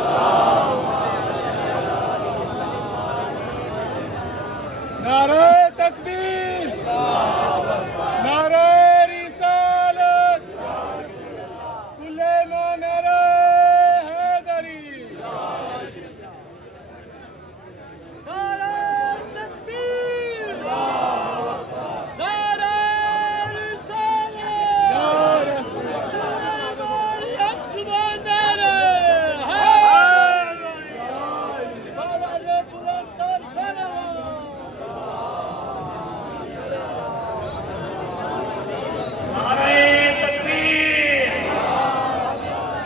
نعرہ تکبیر نعرہ رسالت کل ما نعرہ حیدری نعرہ تکبیر نعرہ رسالت یا رسول اللہ اکبر نعرہ حیدری نعرہ بلند تر صلوات نعرہ تکبیر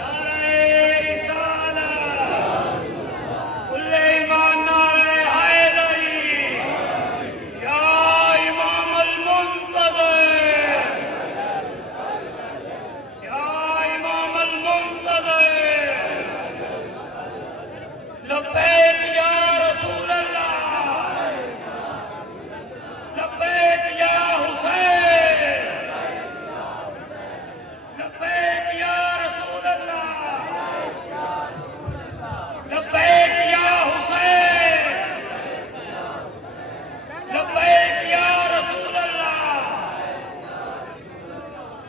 نعرہ رسالت کل ایمان نعرہ حیدری یا امام المنتظر یا امام المنتظر لبیک یا رسول اللہ لبیک یا حسین لبیک یا رسول اللہ لبیک یا حسین لبیک یا رسول اللہ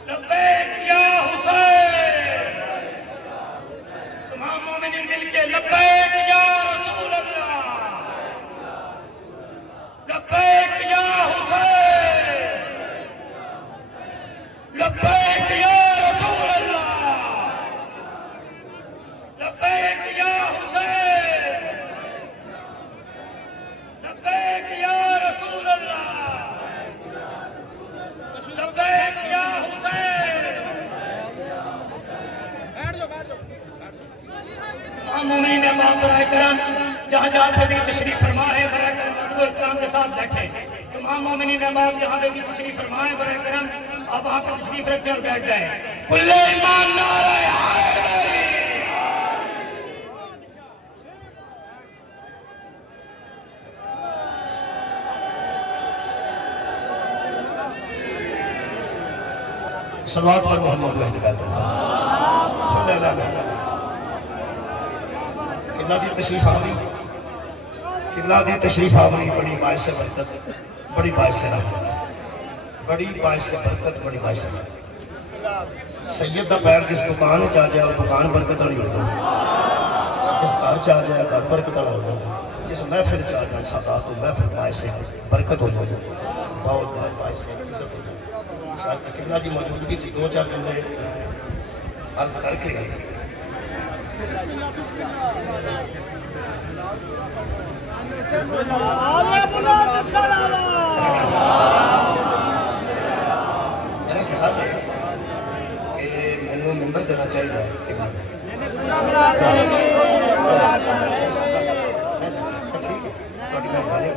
لبیک یا حسین تمام مومنین مل کے لبیک یا رسول اللہ لبیک یا حسین لبیک یا رسول اللہ لبیک یا حسین لبیک یا رسول اللہ لبیک یا حسین تمام مومنین احباب برائے کرم جہاں جہاں پہ بھی تشریف فرما ہے برائے کرم ادب و احترام کے ساتھ بیٹھے تمام مومنین احباب جہاں پہ بھی تشریف فرما ہے برائے کرم آپ وہاں پہ تشریف رکھیں اور بیٹھ جائیں کل ایمان نعرہ حیدری صلوات پر محمد اللہ بیت اللہ صلی اللہ علیہ وسلم اللہ دی تشریف آوری اللہ دی تشریف آوری بڑی باعث برکت بڑی باعث رحمت بڑی باعث برکت بڑی باعث رحمت سید دا پیر جس دکان چاہ جائے اور دکان برکت والی ہو جائے جس گھر چاہ جائے گھر برکت والا ہو جائے جس محفل چاہ جائے سادات تو محفل باعث برکت ہو جائے بہت بہت باعث عزت ہو جائے شاید قبلہ کی موجودگی تھی دو چار جملے عرض کر کے گئے میرا خیال ہے کہ میں نے ممبر دینا چاہیے قبلہ ٹھیک ہے بڑی مہربانی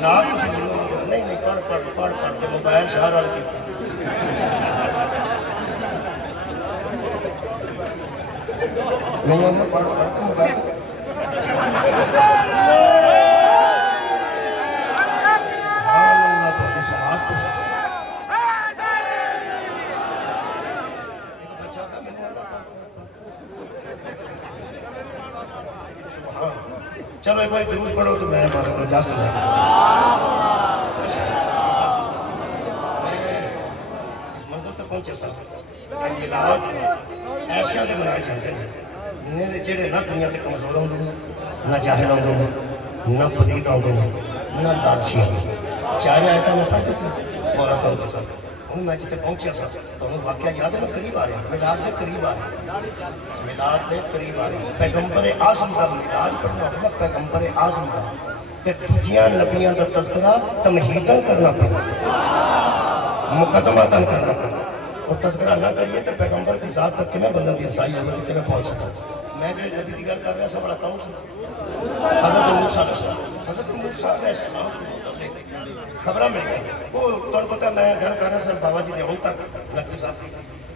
نا کچھ نہیں پڑھ کے موبائل شہر والے کی نہیں ہم پڑھ کے موبائل چلو ایک بار درود پڑھو تو میں بات کرو جا سکتا اس منظر تک پہنچے سا ملاوت ایسا دے بنائے جاندے ہیں جڑے نہ دنیا تے کمزور ہوندے نہ جاہل ہوندے نہ پلید ہوندے نہ لالچی ہوندے چار آیتاں میں پڑھ دیتی مولا پہنچے سا ہوں میں جتے پہنچیا سا تو انہوں واقعہ یاد ہے میں قریب آ رہا ہوں میلاد دے قریب آ رہا ہوں میلاد دے قریب آ رہا ہوں پیغمبر اعظم کا میلاد پڑھنا ہے پیغمبر اعظم کا تے دوجیاں نبیاں دا تذکرہ تمہیداں کرنا پڑا، مقدماتاں کرنا پڑا۔ وہ تذکرہ نہ کریے تو پیغمبر کی ذات تک کیویں بندہ دی رسائی ہوگی تے کیویں پہنچ سکتا۔ میں جو نبی دی گل کر رہا سا بڑا کون سی حضرت موسیٰ علیہ السلام، حضرت موسیٰ علیہ السلام خبریں مل گئی۔ وہ تمہیں پتہ میں گل کر رہا سا بابا جی نے ہوں تک نقلی صاحب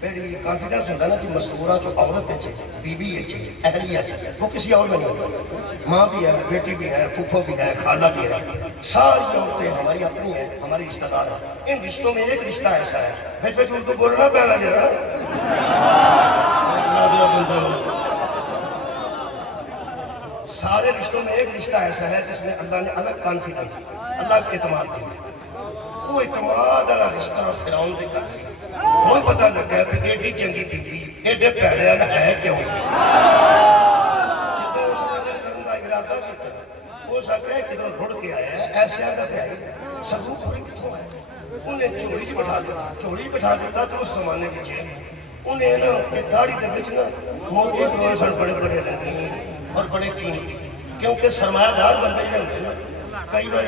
پہلی کانفیڈنس ہوتا نا جی مستورہ جو عورت ہے جی بی بی ہے جی اہلیہ جی وہ کسی اور میں نہیں ہوتا، ماں بھی ہے بیٹی بھی ہے پھوپھو بھی ہے خالہ بھی ہے، ساری عورتیں ہماری اپنی ہیں، ہماری رشتہ دار ہیں۔ ان رشتوں میں ایک رشتہ ایسا ہے بچ بچ اردو بولنا پہنا جو ہے سارے رشتوں میں ایک رشتہ ایسا ہے جس میں اللہ نے الگ کانفیڈنس اللہ کے اعتماد دیا۔ وہ اعتماد والا رشتہ فرعون دے کر سی ہوں پتہ لگا کہ ایڈی چنگی بیوی ایڈے پیڑے والا ہے کیوں سی جدو اس قدر کرنے کا ارادہ کیا وہ سکتا ہے کدھر رڑ کے آیا ہے ایسے آدھا پہ آئی ثبوت ہوئی کتوں ہے انہیں چوڑی بٹھا دیتا چوڑی بٹھا دیتا تو اس زمانے میں انہیں نا داڑھی دے وچ نا موتی پروئے سن بڑے بڑے رنگین اور بڑے قیمتی کیونکہ سرمایہ دار بندے جو ہوتے ہیں نا کئی بار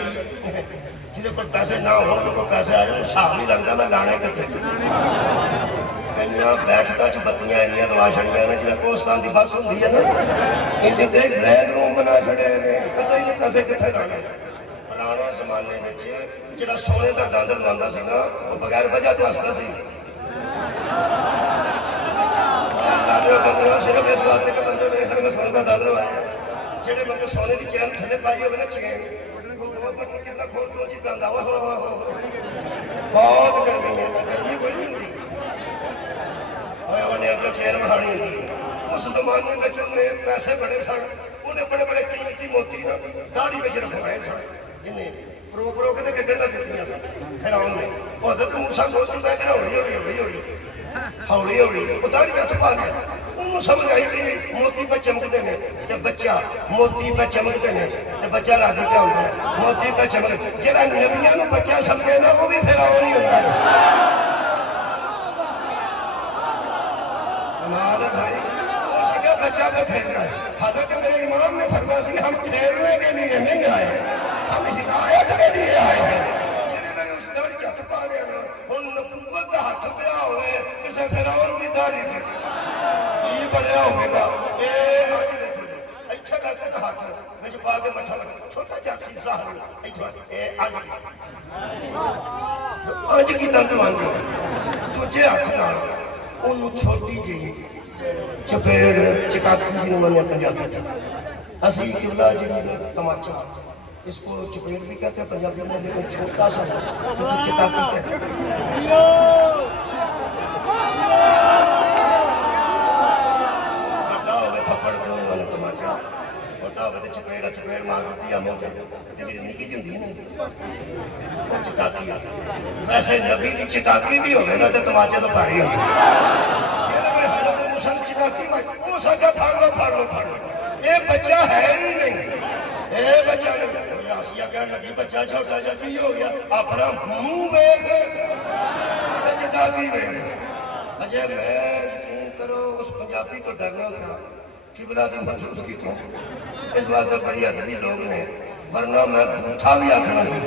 جیسے کوئی پیسے نہ ہو تو کوئی پیسے آئے تو صاحب نہیں لگتا میں لانے کتے کنیاں بیٹھتا جو بتیاں انیاں لوا چھڑیاں نے جنہیں کوستان دی بس ہوندی ہے نا ان جو دیکھ گریڈ روم بنا چھڑے نے پتہ ہی نہیں پیسے کتنے لانے پرانے زمانے میں جڑا سونے کا دند لواندہ سی نا وہ بغیر وجہ تو ہستا سی اللہ دے بندے صرف اس واسطے کہ بندے میں میں سونے کا دند لوایا جڑے بندے سونے کی چین تھلے پائی ہوئے نا چین کتنا کھول کھول جی پہندا بہت گرمی ہے گرمی کوئی نہیں ہوتی انہیں اپنے چین بڑھانی ہوتی اس زمانے میں انہیں پیسے بڑے سن انہیں بڑے بڑے قیمتی موتی نا داڑھی میں رکھوائے سن جنہیں پرو پرو کے دیکھ گنڈا دیتی ہیں فرعون نے وہ حضرت موسیٰ کو تو بیٹھ رہا ہوئی ہوئی ہوئی ہوئی ہوئی وہ داڑھی ہاتھ پا لیا انہوں سمجھ آئی کہ موتی پہ چمکتے ہیں جب بچہ موتی پہ چمکتے ہیں تو بچہ راضی کیا ہوتا ہے موتی پہ چمکتے جڑا نبیاں نو بچہ سمجھے نا وہ بھی فرعون ہی ہوتا ہے ہمارا بھائی وہ سکے بچہ پہ کھیلنا ہے حضرت میرے امام نے فرمایا سی ہم کھیلنے کے لیے نہیں آئے ہم ہدایت کے لیے آئے ہیں جنہیں میں اس داڑھی چاہتا پا لیا نا ان نبوت کا ہاتھ پیا ہوئے کسے فرعون کی داڑھی کی یہ بڑھیا ہوئے گا اے آجی دیکھو جو اچھا رہتے تھا ہاتھ میں جو پا کے مٹھا لگا چھوٹا جاکسی ساہر اچھا اے آجی آج کی تندو آنگی تجھے ہاتھ نہ ان چھوٹی جی چپیڑ چکاکی جنہوں میں نے پنجابی تھا اسی قبلہ جی تماچا اس کو چپیڑ بھی کہتے ہیں پنجابی میں لیکن چھوٹا سا کیونکہ چکاکی کہتے ہیں بڑا ہوئے تھپڑ میں نے تماچا بڑا ہوئے تھے چپیڑ مار دیتی ہے موتے دلی نکی جی ہوندی ہے وہ چکاکی ہے ویسے نبی دی چکاکی بھی ہوئے نا تو تماچے تو پاری ہوئی وہ سکا پھاڑ لو اے بچہ ہے ہی نہیں اے بچہ نہیں آسیہ کہنے لگی بچہ چھوٹا جا کی ہو گیا اپنا منہ بیگ تجدادی بیگ اجے میں یقین کرو اس پنجابی کو ڈرنا تھا قبلہ دی موجودگی کو اس واسطے بڑی ادبی لوگ نے ورنہ میں بھوٹا بھی آکھنا سی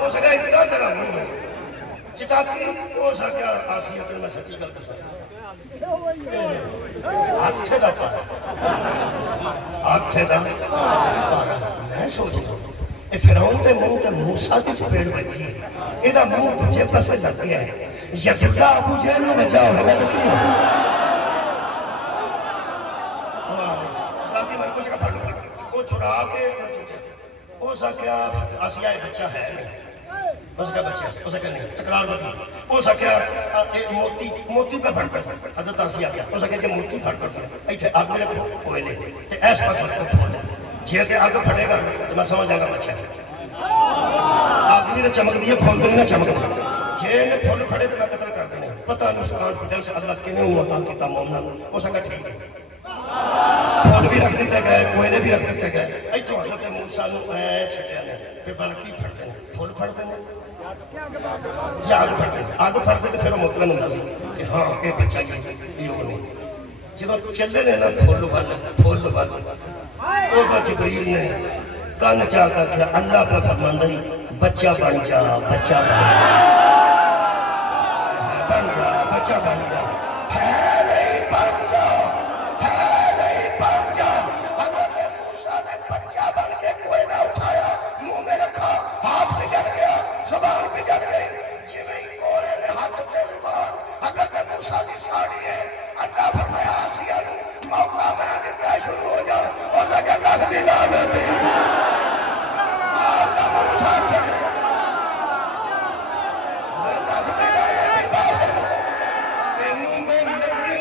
وہ سکا اتنا طرح منہ میں چکاکی وہ سکا آسیت میں سچی گلت سکا ہاتھے دا پارا ہاتھے دا پارا میں سوچ اے فرعون دے منہ تے موسیٰ کی چپیڑ بیٹھی ایدہ منہ تجھے پسے لگ گیا ہے یدلہ ابو جہلوں میں جاؤ لگا لکی ہے سلاتی مرکو سے کا پھڑ وہ چھڑا کے وہ سکا آسیہ بچہ ہے اس کا بچہ اس کا نہیں تقرار بتا اس کا موتی پہ پھڑ کر حضرت آسیہ گیا اس کا کہ موتی پھڑ کر ایتھے آگ میں رکھو کوئے لے تے ایس پاس اس کو پھوڑ لے جے تے آگ پھڑے گا تو میں سمجھ جائے گا بچہ آگ بھی تو چمک دیئے پھول تو نہیں چمک دیئے جے نے پھول پھڑے تو میں قتل کر دینے پتہ نہیں اس کانفیڈنس اللہ کے نہیں ہوتا کتا مومنہ اس کا ٹھیک ہے پھول بھی رکھ دیتے گئے کوئلے بھی رکھ دیتے گئے ایتھو حضرت موسیٰ نو چھٹے نے پہ بلکی پھڑ دینے پھول پھڑ دینے یا آگ پھڑ دینے آگ پھڑ دیتے پھر وہ مطلب ہوتا سی کہ ہاں اے بچہ جی یہ وہ نہیں جب چلے نے نا پھول بھر وہ تو جبریل نے کان چاہ کر کیا اللہ کا فرماندہ بچہ بن جا بچہ بن جا بچہ بن جا ہے نہیں بن جا ہے نہیں بن جا حضرت موسیٰ نے بچہ بن کے کوئی نہ اٹھایا منہ میں رکھا ہاتھ بھی جڑ گیا زبان بھی جڑ گئی جویں کوڑے نے ہاتھ پہ زبان حضرت موسیٰ کی ساڑی ہے اللہ فرمایا آسیہ موقع میں دیتا ہے شروع ہو جا اور زکر لگ دی لعنت ہے آدم موسیٰ چھڑے لگ دی لعنت ہے بات تینوں میں لگی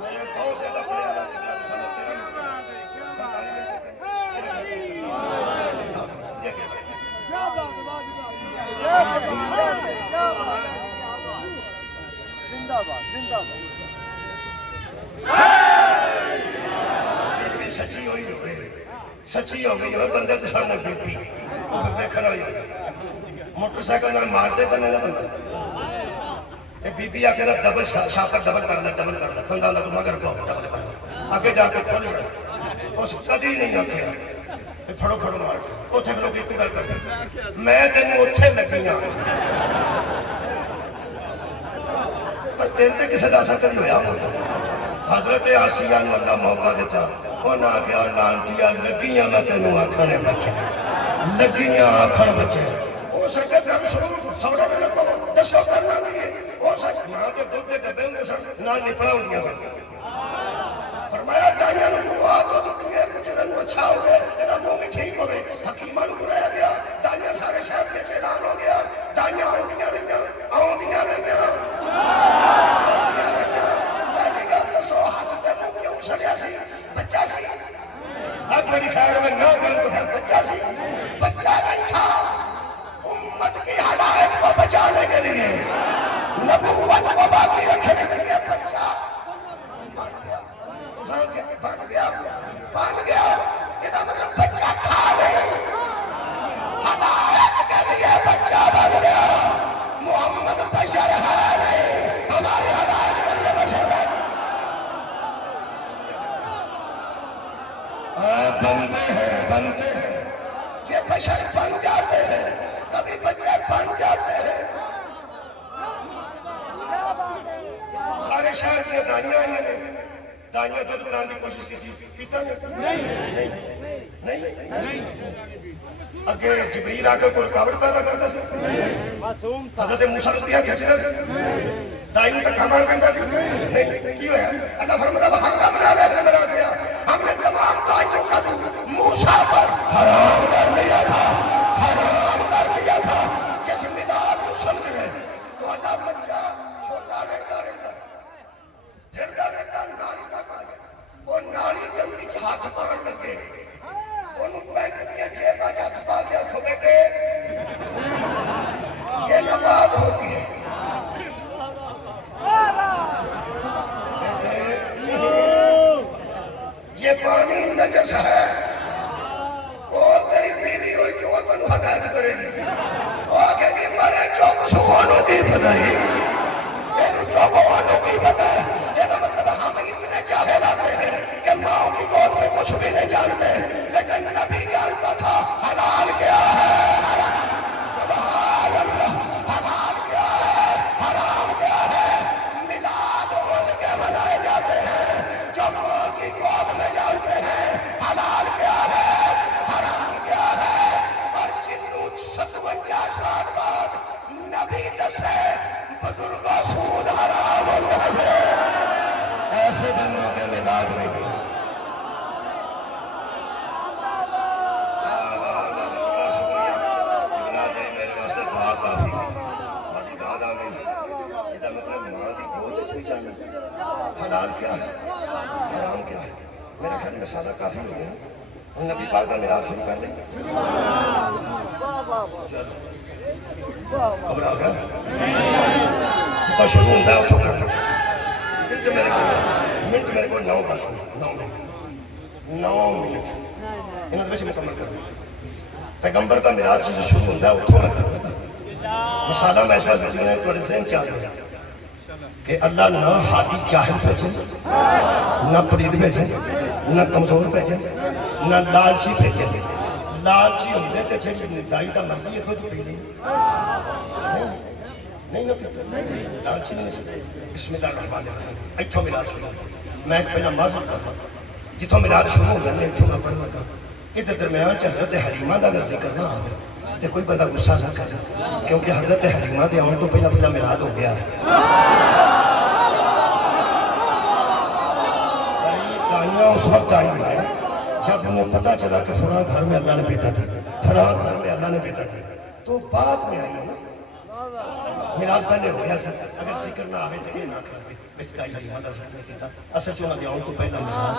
میرے بہت سے لپڑے اللہ کی طرف سمجھتے ہیں سمجھائی زندہ باد زندہ باد سچی ہوئی سچی ہو گئی بندے تو سامنے بیٹھی دیکھنا ہوئی موٹر سائیکل میں مارتے بنے نا بندہ بی بی آکے نا ڈبل شاپر ڈبل کرنا بندہ اللہ تو مگر کو ڈبل کرنا آگے جا کے کھول جائے اس کدی نہیں آکے پھڑو پھڑو مار اوتھے لوگ ایک گل کرتے میں تینوں اوتھے لگیاں پر تیرے تے کسے دا اثر کدی ہویا حضرت آسیہ نے اللہ موقع دیتا انہاں آکھیا لعنتیا لگیاں میں تینوں آکھنے بچے لگیاں آکھن بچے او سکے گل سنو سوڑا نہ لگو دسو کرنا نہیں ہے او سکے ماں کے دودھ دے ڈبے ہوں سن نہ نپڑا ہوں گیا فرمایا دائیاں نو ہوا تو دنیا گجرن وہ اچھا ہوئے اینا منہ بھی ٹھیک ہوئے حکیمہ نو بلایا گیا دائیاں سارے شہر کے اعلان ہو گیا دائیاں آؤندیاں رہیاں پہلی گل دسو ہاتھ تے منہ کیوں سڑیا سی بچہ سی بڑی خیر میں نہ گل کو ہے بچہ سی بچہ نہیں تھا امت کی ہدایت کو بچانے کے لیے نبوت کو باقی رکھنے کے لیے بچہ بن گیا یہ مطلب بچہ تھا نہیں ہدایت کے لیے بچہ بن گیا محمد بشر ہے نہیں ہماری ہدایت کے لیے بشر ہے بنتے ہیں یہ بشر بن جاتے ہیں کبھی بچے بن جاتے ہیں سارے شہر کی دائیاں آئیے نے دائیاں دودھ بنانے کی کوشش کی تھی پیتا نہیں اگے جبریل آگے کوئی رکاوٹ پیدا کرتا سے حضرت موسیٰ رضیہ کھچنا سے دائیوں تک ہمارا کہتا سے نہیں کیوں ہے اللہ فرماتا حرمنا علیہ مراسیہ ہم نے تمام دائیوں کا دودھ موسیٰ پر حرام کر دیا تھا جیسے ملاد مسلم ہے تو اٹھا بچہ چھوٹا رہتا نالی تک وہ نالی کے بیچ ہاتھ پان لگے انہوں پینٹ دیا جیبا جات پا گیا تو بیٹے یہ نباب ہوتی ہے یہ پانی نجس ہے کوئی تیری بیوی ہوئی کہ وہ تنہا ہدایت کرے گی وہ آگے گی مرے چوک سوانوں کی بتائی تینوں چوکوانوں کی بتائی یہ تو مطلب ہم اتنے چاہے لاتے ہیں کہ ماں کی گود میں کچھ بھی نہیں جانتے لیکن نبی جانتا تھا حلال کیا ہے سبحان اللہ حلال کیا ہے حرام کیا ہے میلاد ان کے منائے جاتے ہیں جو ماں کی گود میں جانتے ہیں حلال کیا ہے حرام کیا ہے اور جنوں 57 سال بعد نبی دسے بزرگوں سود حرام ہوتا ہے ایسے دنوں کے میلاد نہیں حلال کیا ہے حرام کیا ہے میرے خیال میں سادہ کافی ہو گئے نبی پاک کا میلاد شروع کر لیں گھبرا گیا جتنا شروع ہوتا ہے اتنا کرنا منٹ میرے کو 9 منٹ انہوں نے مکمل کرنا پیغمبر کا میلاد سے جو شروع ہوتا ہے اتنا کرنا مثالہ میں اس وقت تھوڑے ذہن چاہ گیا کہ اللہ نہ ہادی جاہل بھیجے، نہ پرید بھیجے، نہ کمزور بھیجے، نہ لالچی بھیجے. لالچی ہوندے تے جڑی دائی دا مرضی ہے کوئی پی نہیں نہیں نہ پیتا لالچی نہیں سکتے. بسم اللہ الرحمن الرحیم. ایتھوں میلاد شروع ہوتا. میں پہلا معذرت کرتا جتوں میلاد شروع ہو گیا ایتھوں میں پڑھ لگا. ادھر درمیان چ حضرت حلیمہ دا اگر ذکر نہ آئے تو کوئی بندہ غصہ نہ کرے، کیونکہ حضرت حلیمہ دے آن تو پہلا میلاد ہو گیا. دائیاں اس وقت آئی ہے جب انہیں پتہ چلا کہ فلاں گھر میں اللہ نے بیٹا تھی، فلاں گھر میں اللہ نے بیٹا تھی، تو بعد میں آئی ہے نا. میلاد پہلے ہو گیا سر. اگر ذکر نہ آئے تو یہ نہ کر بچ دائی حلیمہ دا ذکر نہیں کیتا. اصل چونہ دے آن تو پہلا میلاد.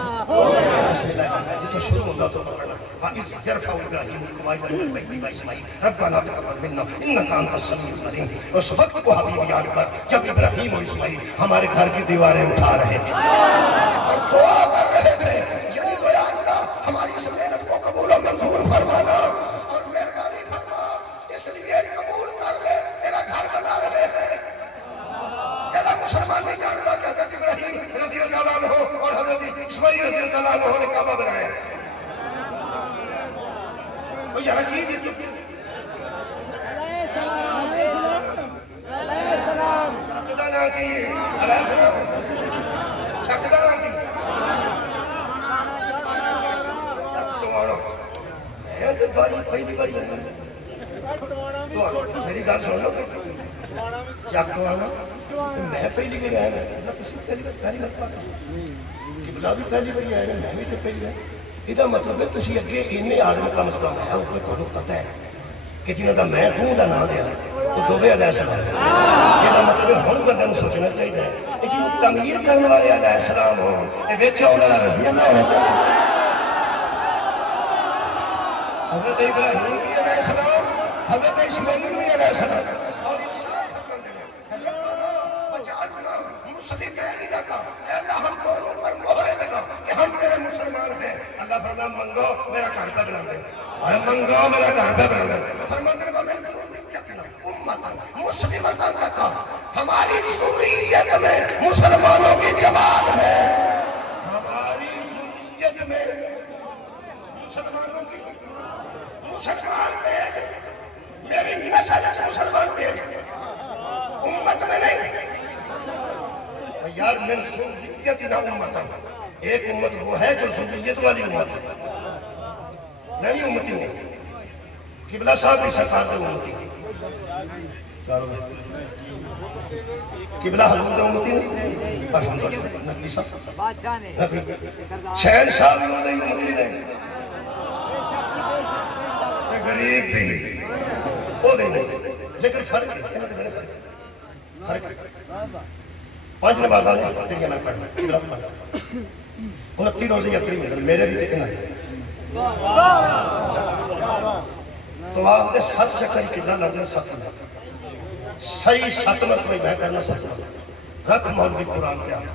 بسم اللہ الرحمن الرحیم. جتوں شروع ہوتا تو پڑھنا وَإِذْ يَرْفَعُ إِبْرَاهِيمُ الْقَوَاعِدَ مِنَ الْبَيْتِ وَإِسْمَاعِيلُ رَبَّنَا تَقَبَّلْ مِنَّا إِنَّكَ أَنْتَ السَّمِيعُ الْعَلِيمُ. اس وقت کو حبیب یاد کر جب ابراہیم اور اسماعیل ہمارے گھر کی دیواریں اٹھا رہے تھے اور دعا کر رہے تھے، یعنی گویا اللہ ہماری اس محنت کو قبول و منظور فرمانا اور مہربانی فرما، اس لیے قبول کر لے، تیرا گھر بنا رہے ہیں. تیرا مسلمان نہیں جانتا کہ حضرت ابراہیم رضی اللہ عنہ اور حضرت اسماعیل رضی اللہ عنہ نے کعبہ بنایا. وہ یہاں کی دیتی چھکدہ نہ کی علیہ السلام چھکدہ نہ کی تمہارا میں تو باری پہلی باری میری گل سن لو چک دوانا میں پہلی باری آیا نا پہلی باری قبلہ بھی پہلی باری آیا نا میں بھی تو پہلی باری. یہ مطلب ہے تسی اگے انہیں آدم کم از کم ہے وہ تمہیں پتہ ہے کہ جنہوں کا میں توں دا نام دیا وہ دوبے علیہ السلام. یہ مطلب ہے ہر بندے میں سوچنا چاہیے یہ جنہوں تعمیر کرنے والے علیہ السلام ہو یہ بیچا انہوں رضی اللہ ہونا چاہیے. حضرت ابراہیم بھی علیہ السلام، حضرت اسماعیل بھی علیہ السلام اور انصاف بندے میں ربنا وجعلنا مسلمین لک، اے اللہ ہم دونوں پر مہر لگا کہ ہم تیرے مسلمان ہیں. اللہ فرمایا منگو میرا گھر پہ بنا دے، اے منگو میرا گھر پہ بنا دے. فرماتے ہیں من ذریتنا امتا مسلمتا لک، ہماری ذریت میں مسلمانوں کی جماعت ہے. ہماری ذریت میں مسلمانوں کی مسلمان پہ میری نسل مسلمان پہ امت میں نہیں. یار من ذریتنا امتا، ایک امت وہ ہے جو ذریت والی امت ہے. میں بھی امتی ہوں، قبلہ صاحب بھی سرکار دے امتی قبلہ حضور دے امتی نہیں الحمدللہ. نبی صاحب نبی شہن شاہ بھی ہوتے ہی امتی نہیں، غریب بھی وہ دے نہیں. لیکن فرق ہے فرق ہے. 5 نمازاں جڑیاں میں پڑھنا قبلہ پڑھنا 29 روزے یتری ہوندے میرے بھی تے انہاں تو آپ دے 7 چکر قبلہ لگنے 7 صحیح 7 مرتبہ میں کرنا 7 رکھ مولوی قرآن کے آتا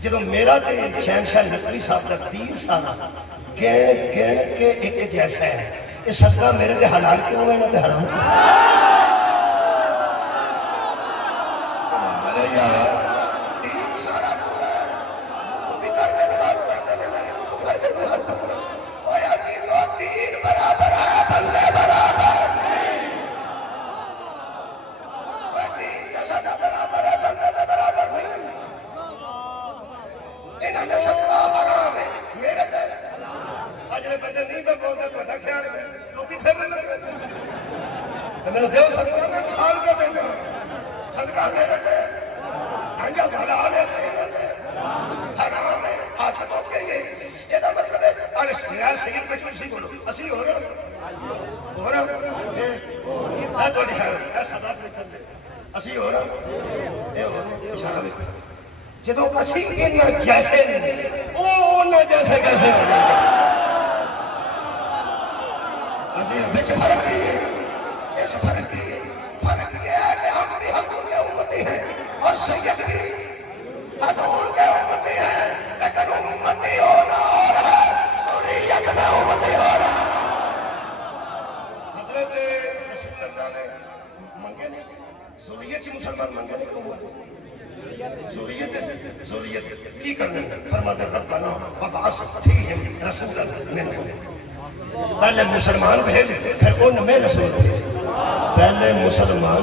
جدو میرا تے شہنشاہ نقلی صاحب دا 3 سالہ گین کے ایک جیسا ہے. یہ صدقہ میرے دے حلال کیوں ہوئے نہ تے حرام کیوں؟ جدو اسی انہاں جیسے نہیں او انہاں جیسے کیسے ہو جائے گا. بچ فرق ہے، اس فرق یہ ہے کہ ہم بھی حضور کے امتی ہیں اور سید بھی حضور کے امتی ہیں، لیکن امتی ہونا اور ہے ذریت میں امتی ہونا. حضرت رسول اللہ نے منگے نہیں ذریت سے مسلمان منگے نہیں کیوں ہوتے ذریت کی کرنے فرماتے ربنا وبعث فیہم رسولا منہم. پہلے مسلمان بھیج پھر ان میں رسول بھیج. پہلے مسلمان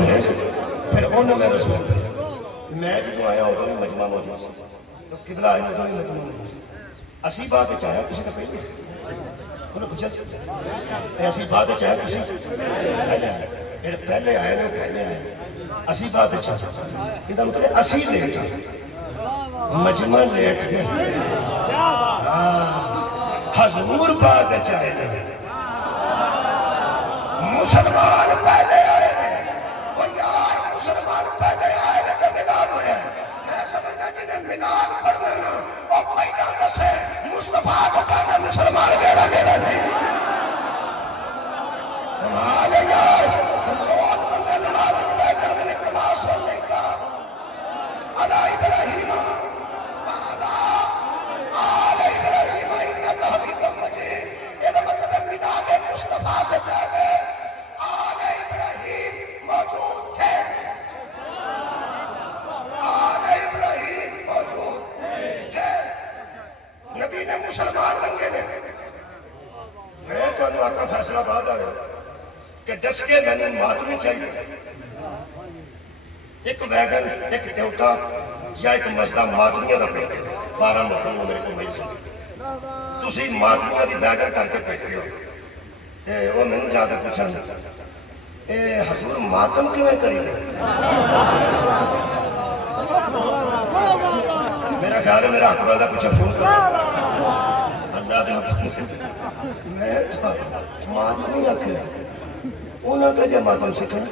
بھیج پھر ان میں رسول بھیج. میں جدو آیا ادو بھی مجمع موجود سی تو قبلہ آئے ادو بھی مجمع موجود سی. اسی بات چاہیا کسی کا پہلے انہوں پوچھا ایسی بات چاہیا کسی پہلے آئے پھر پہلے آئے نا پہلے آئے اسی بات چاہیا یہ مطلب اسی لیٹ آئے مجمع لیٹ گئے حضور بات چاہے مسلمان پہلے آئے وہ یار مسلمان پہلے آئے تو ملاد ہوئے. میں سمجھنا جنہیں ملاد پڑھنا نا وہ پہلا دسے مصطفیٰ کو پہلے مسلمان گیڑا گیڑا سی. کمال ہے یار روز بندے نماز میں بیٹھا میں نماز سن نہیں کہا علی ابراہیم آل ابراہیم انکا حمید مجید. یہ مطلب ملاد مصطفیٰ سے پہلے آل ابراہیم موجود تھے. آل ابراہیم موجود تھے. نبی نے مسلمان منگے نے. میں تو انہوں آقا فیصلہ بات آئے کہ دس کے میں نے ماتمی چاہیے ایک ویگن ایک ٹیوٹا یا ایک مزدہ ماتمیاں دا پیٹے 12 محرم میں میرے کو میری سنگی تُسی ماتمیاں دی ویگن کر کے پیٹے ہو. وہ میں نے جا کر پوچھا حضور ماتم کیوں میں کری دے. میرا خیال ہے میرا حق والا پوچھا فون کر اللہ دے حکم سے میں ماتمی آکھے انہوں نے جو ماتم سکھنا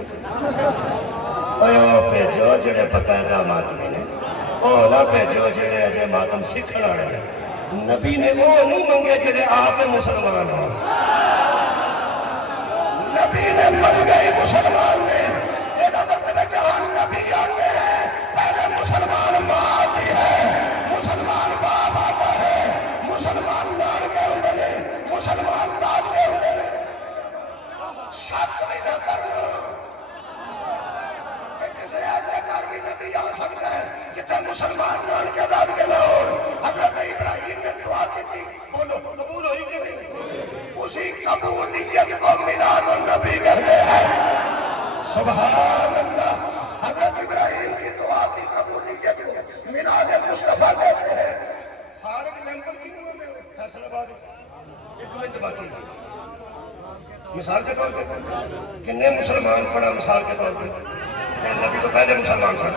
بھیجو جڑے بقاعدہ ماتمی نے نہ بھیجو جڑے اجے ماتم سکھنا ہے. نبی نے وہ نہیں منگے جڑے آپ مسلمان ہوں. نبی نے منگے مسلمان نے. یہ مطلب جہاں نبی آتے ہیں پہلے مسلمان ماں آتی ہے مسلمان باپ آتا ہے مسلمان نان کے ہوندے نے مسلمان داد کے ہوندے نے. شک بھی نہ کرنا کہ کسی ایسے گھر بھی نبی آ سکتا ہے جتنے مسلمان نان کے داد کے نہ ہو. حضرت ابراہیم نے دعا کی تھی بولو قبول ہوئی کہ نہیں. اسی قبولیت کو میلاد النبی کہتے ہیں. سبحان اللہ. حضرت ابراہیم کی دعا کی قبولیت کو میلاد مصطفیٰ کہتے ہیں. فارغ ایگزامپل کی نہیں ہوتے فیصلہ بات ایک منٹ باقی مثال کے طور پہ کنے مسلمان پڑھا مثال کے طور پہ نبی تو پہلے مسلمان سن.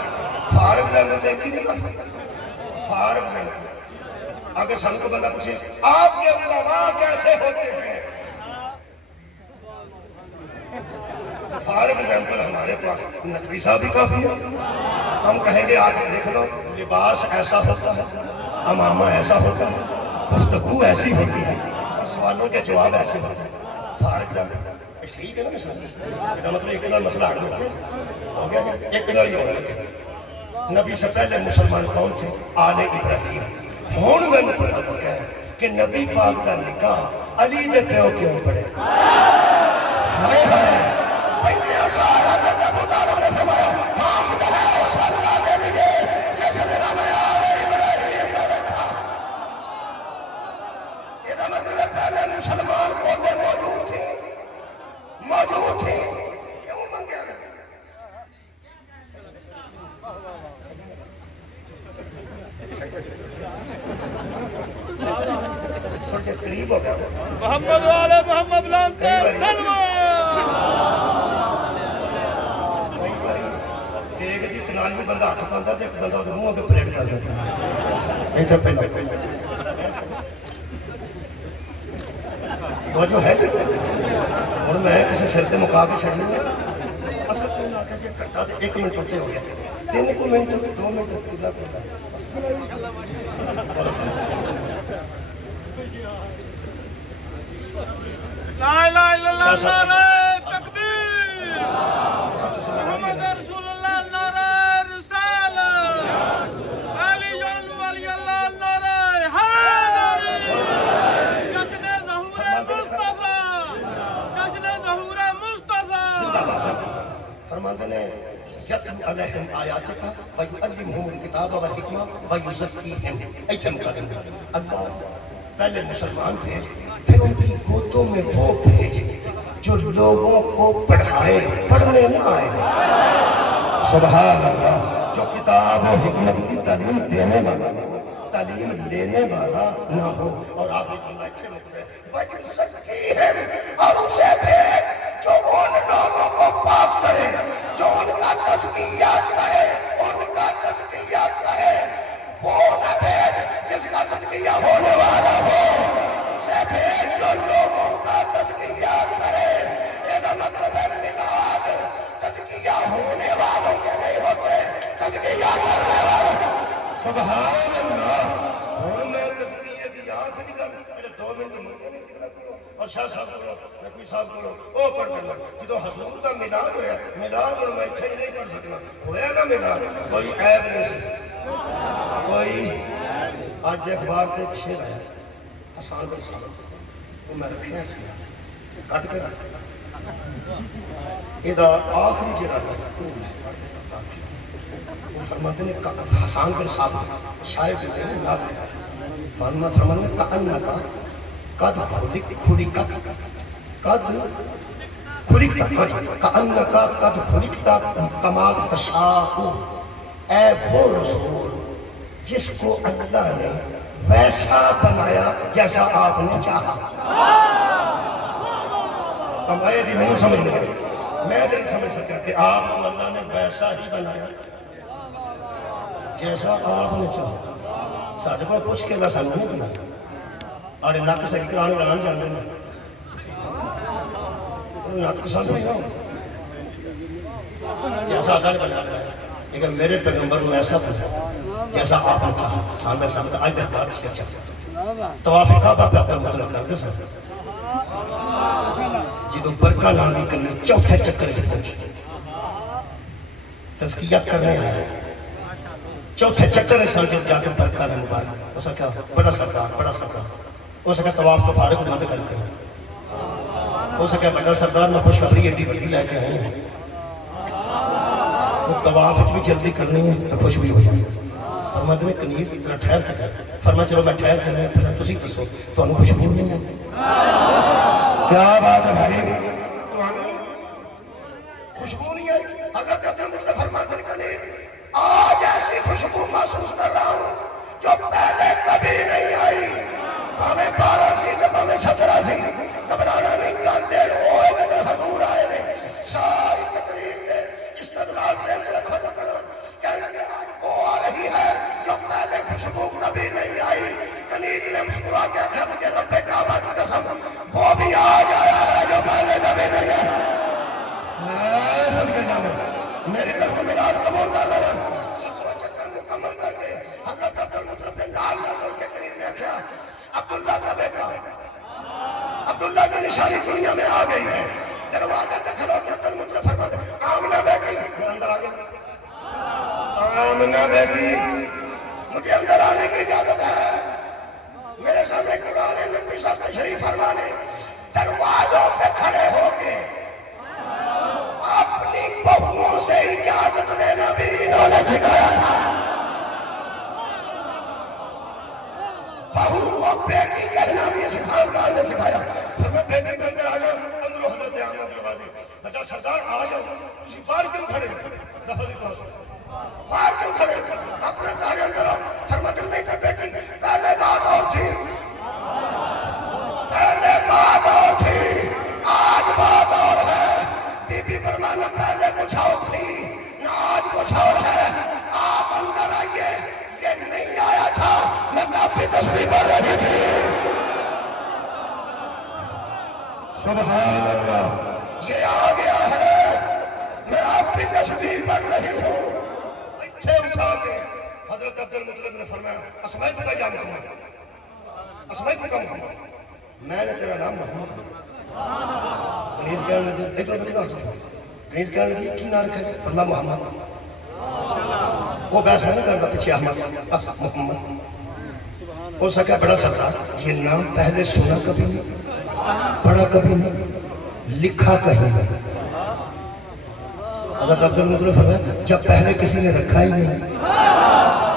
فارغ ایگزامپل تو ایک ہی نہیں تھا. فارغ ایگزامپل اگر سن کو بندہ پوچھے آپ کے علماء کیسے ہوتے ہیں فارغ ایگزامپل ہمارے پاس نقوی صاحب بھی کافی ہے. ہم کہیں گے آج دیکھ لو لباس ایسا ہوتا ہے امامہ ایسا ہوتا ہے گفتگو ایسی ہوتی ہے سوالوں کے جواب ایسے ہوتے ہیں. فارغ ایگزامپل ٹھیک ہے نا مثال مطلب ایک نال مسئلہ آگے ہو گیا ایک نال ہی ہونے لگے. نبی سے پہلے مسلمان کون تھے؟ آل ابراہیم. ہون میں نے پتا تو کیا ہے کہ نبی پاک کا نکاح علی دے پیو کیوں پڑے. پہلے اثار حضرت ابو طالب نے فرمایا ہم دلائے اس اللہ کے لیے جیسے میرا میں آل ابراہیم نے رکھا. یہ مطلب پہلے مسلمان قومیں موجود تھی کیوں منگے نا چھوٹے قریب ہو گیا محمد والے محمد لانتے سلوہ دیکھ جی کنال میں بندہ ہاتھ پاندہ دیکھ بندہ ادھر منہ کے پلیٹ کر دیتا نہیں تھا پہلے وہ جو ہے اور میں کسی سر سے مقابل چھڑنے میں اصل کوئی نہ کہتے کٹا تھے 1 منٹ ہوتے ہو گیا 3 منٹ 2 منٹ کتنا کرتا لا الہ الا اللہ نعرہ تکبیر محمد رسول اللہ نعرہ رسالت علی ولی اللہ نعرہ حیدری جشن ظہور مصطفیٰ جشن ظہور مصطفیٰ الکتاب والحکمہ ویزکیہم، ایتھے مقدم اللہ پہلے مسلمان تھے، پھر ان کی گودوں میں وہ بھیجے جو لوگوں کو پڑھائے، پڑھنے نہ آئے۔ سبحان اللہ، جو کتاب و حکمت کی تعلیم دینے والا، تعلیم لینے والا نہ ہو۔ اور آپ اللہ اچھے مقدم ویزکیہم، اور اسے بھیج جو ان لوگوں کو پاک کرے، جو ان کا تزکیہ کرے، ان کا تزکیہ کرے۔ وہ نہ بھیج جس کا تزکیہ ہونے والا ہو، اسے بھیج جو لوگوں کا تزکیہ کرے۔ یہ مطلب ہے میلاد تزکیہ ہونے والوں کے نہیں ہوتے، تزکیہ کرنے والوں۔ سبحان اللہ۔ اور میں تزکیہ کی آنکھ نہیں کر میرے 2 منٹ مرنے نہیں کر اور شاہ صاحب کرو، نقوی صاحب کرو، وہ پڑھ کرنا جدو حضور کا میلاد ہویا، میلاد اور میں اتھے ہی نہیں پڑھ سکنا، ہویا نا میلاد، کوئی عیب نہیں سی، کوئی آج دے اخبار تے ایک شعر ہے حسان بن ثابت، وہ میں رکھے ہیں سی کٹ کے رکھ یہ دا آخری جگہ ہے وہ میں پڑھ دینا تاکہ وہ فرماتے ہیں حسان بن ثابت شاعر جو ہے یاد رہتا ہے، فرماتے ہیں کأنہ کا قد خلقت کأنکا قد خلقت کما تشاء، اے وہ رسول جس کو اللہ نے ویسا بنایا جیسا آپ نے چاہا۔ کمائے دی نہیں سمجھ لیں، میں نہیں سمجھ سکتا کہ آپ کو اللہ نے ویسا ہی بنایا جیسا آپ نے چاہا۔ ساڑھے کو پوچھ کے اللہ سانو نہیں بنایا اور نک سے اقران ران جانے میں نک پسند نہیں ہوں جیسا اللہ نے بنا ہے، لیکن میرے پیغمبر نے ایسا بنا جیسا آپ نے چاہا۔ سامنے سامنے آج اخبار سے اچھا طواف کعبہ پہ اپنا مطلب کر دے سکتے جدو برکہ لاندی کرنے چوتھے چکر سے پہنچی تزکیہ کرنے آئے، چوتھے چکر سے سنگل جا کے برکہ نے مبارک اسا کیا بڑا سردار ہو سکا طواف تو فارغ مند کر کے ہو سکا بڑا سردار میں خوشخبری ایڈی بڑی لے کے آئے ہیں، وہ طواف بھی جلدی کرنی ہے تو خوش بھی ہو جائے۔ فرماتے ہیں کنیز اتنا ٹھہر کر فرما چلو میں ٹھہر کرنے پھر تسی دسو تو انہوں خوشبو نہیں ہے۔ کیا بات ہے بھائی، تو انہوں خوشبو نہیں آئی۔ حضرت عبدالمطلب فرماتے ہیں کنیز آج ایسی خوشبو محسوس کر رہا ہوں جو پہلے کبھی نہیں آئی۔ ہمیں 12 سی جب ہمیں 17 سی گھبرانا نہیں کرتے ہوئے کہ حضور آئے نے ساری تقریر کے استدلال سے رکھا کرو کہنے کہ وہ آ رہی ہے جو پہلے خوشبو کبھی نہیں آئی۔ کنیز نے مسکرا کے کہا مجھے رب کعبہ کی قسم وہ بھی آج آیا ہے جو پہلے کبھی نہیں آیا۔ سچ کے جانے میری طرف میلاد قبول کر رہا ہوں۔ 17 چکر مکمل کر کے حضرت عبدالمطلب کے نال نہ کر کے کنیز نے کہا عبداللہ کا بیٹا عبداللہ کی نشانی دنیا میں آ گئی ہے۔ دروازے سے کھلو کے عبدالمطلب فرماتے آمنہ بیٹی میں اندر آ گیا، آمنہ بیٹی مجھے اندر آنے کی اجازت ہے۔ میرے سامنے قرآن نبی صاحب تشریف فرمانے دروازوں پہ کھڑے ہو کے اپنی بہوؤں سے اجازت لینا بھی انہوں نے سکھایا تھا۔ بہو کو بیٹی کہنا بھی اس خاندان نے سکھایا۔ پھر میں بیٹی میں اندر آ جاؤں اندر حضرت احمد کی آوازیں بیٹا سردار آ جاؤ، تسی باہر کیوں کھڑے لفظ ہی کہو باہر کیوں کھڑے اپنے گھر اندر آؤ۔ فرماتے نہیں کہ بیٹی پہلے بات اور تھی، پہلے بات اور تھی، آج بات اور ہے۔ بی بی فرمانا پہلے کچھ اور تھی نہ آج کچھ اور ہے، آپ اندر آئیے۔ یہ نہیں آیا تھا میں آپ کی تصویر پڑھ رہی تھی۔ سبحان اللہ، یہ آ گیا ہے میں آپ کی تصویر پڑھ رہی ہوں۔ اچھے اٹھا کے حضرت عبدالمطلب نے فرمایا اسمائی کو کیا محمد، اسمائی کو کیا محمد، میں نے تیرا نام محمد کنیز کہنے لگے ایک لوگ بکنا کنیز کہنے لگے کی نام رکھا ہے فرما محمد۔ وہ بحث میں نہیں کرتا پیچھے احمد محمد ہو سکا بڑا سردار یہ نام پہلے سنا کبھی نہیں، پڑھا کبھی نہیں، لکھا کہیں نہیں۔ حضرت عبدالمطلب فرمایا جب پہلے کسی نے رکھا ہی نہیں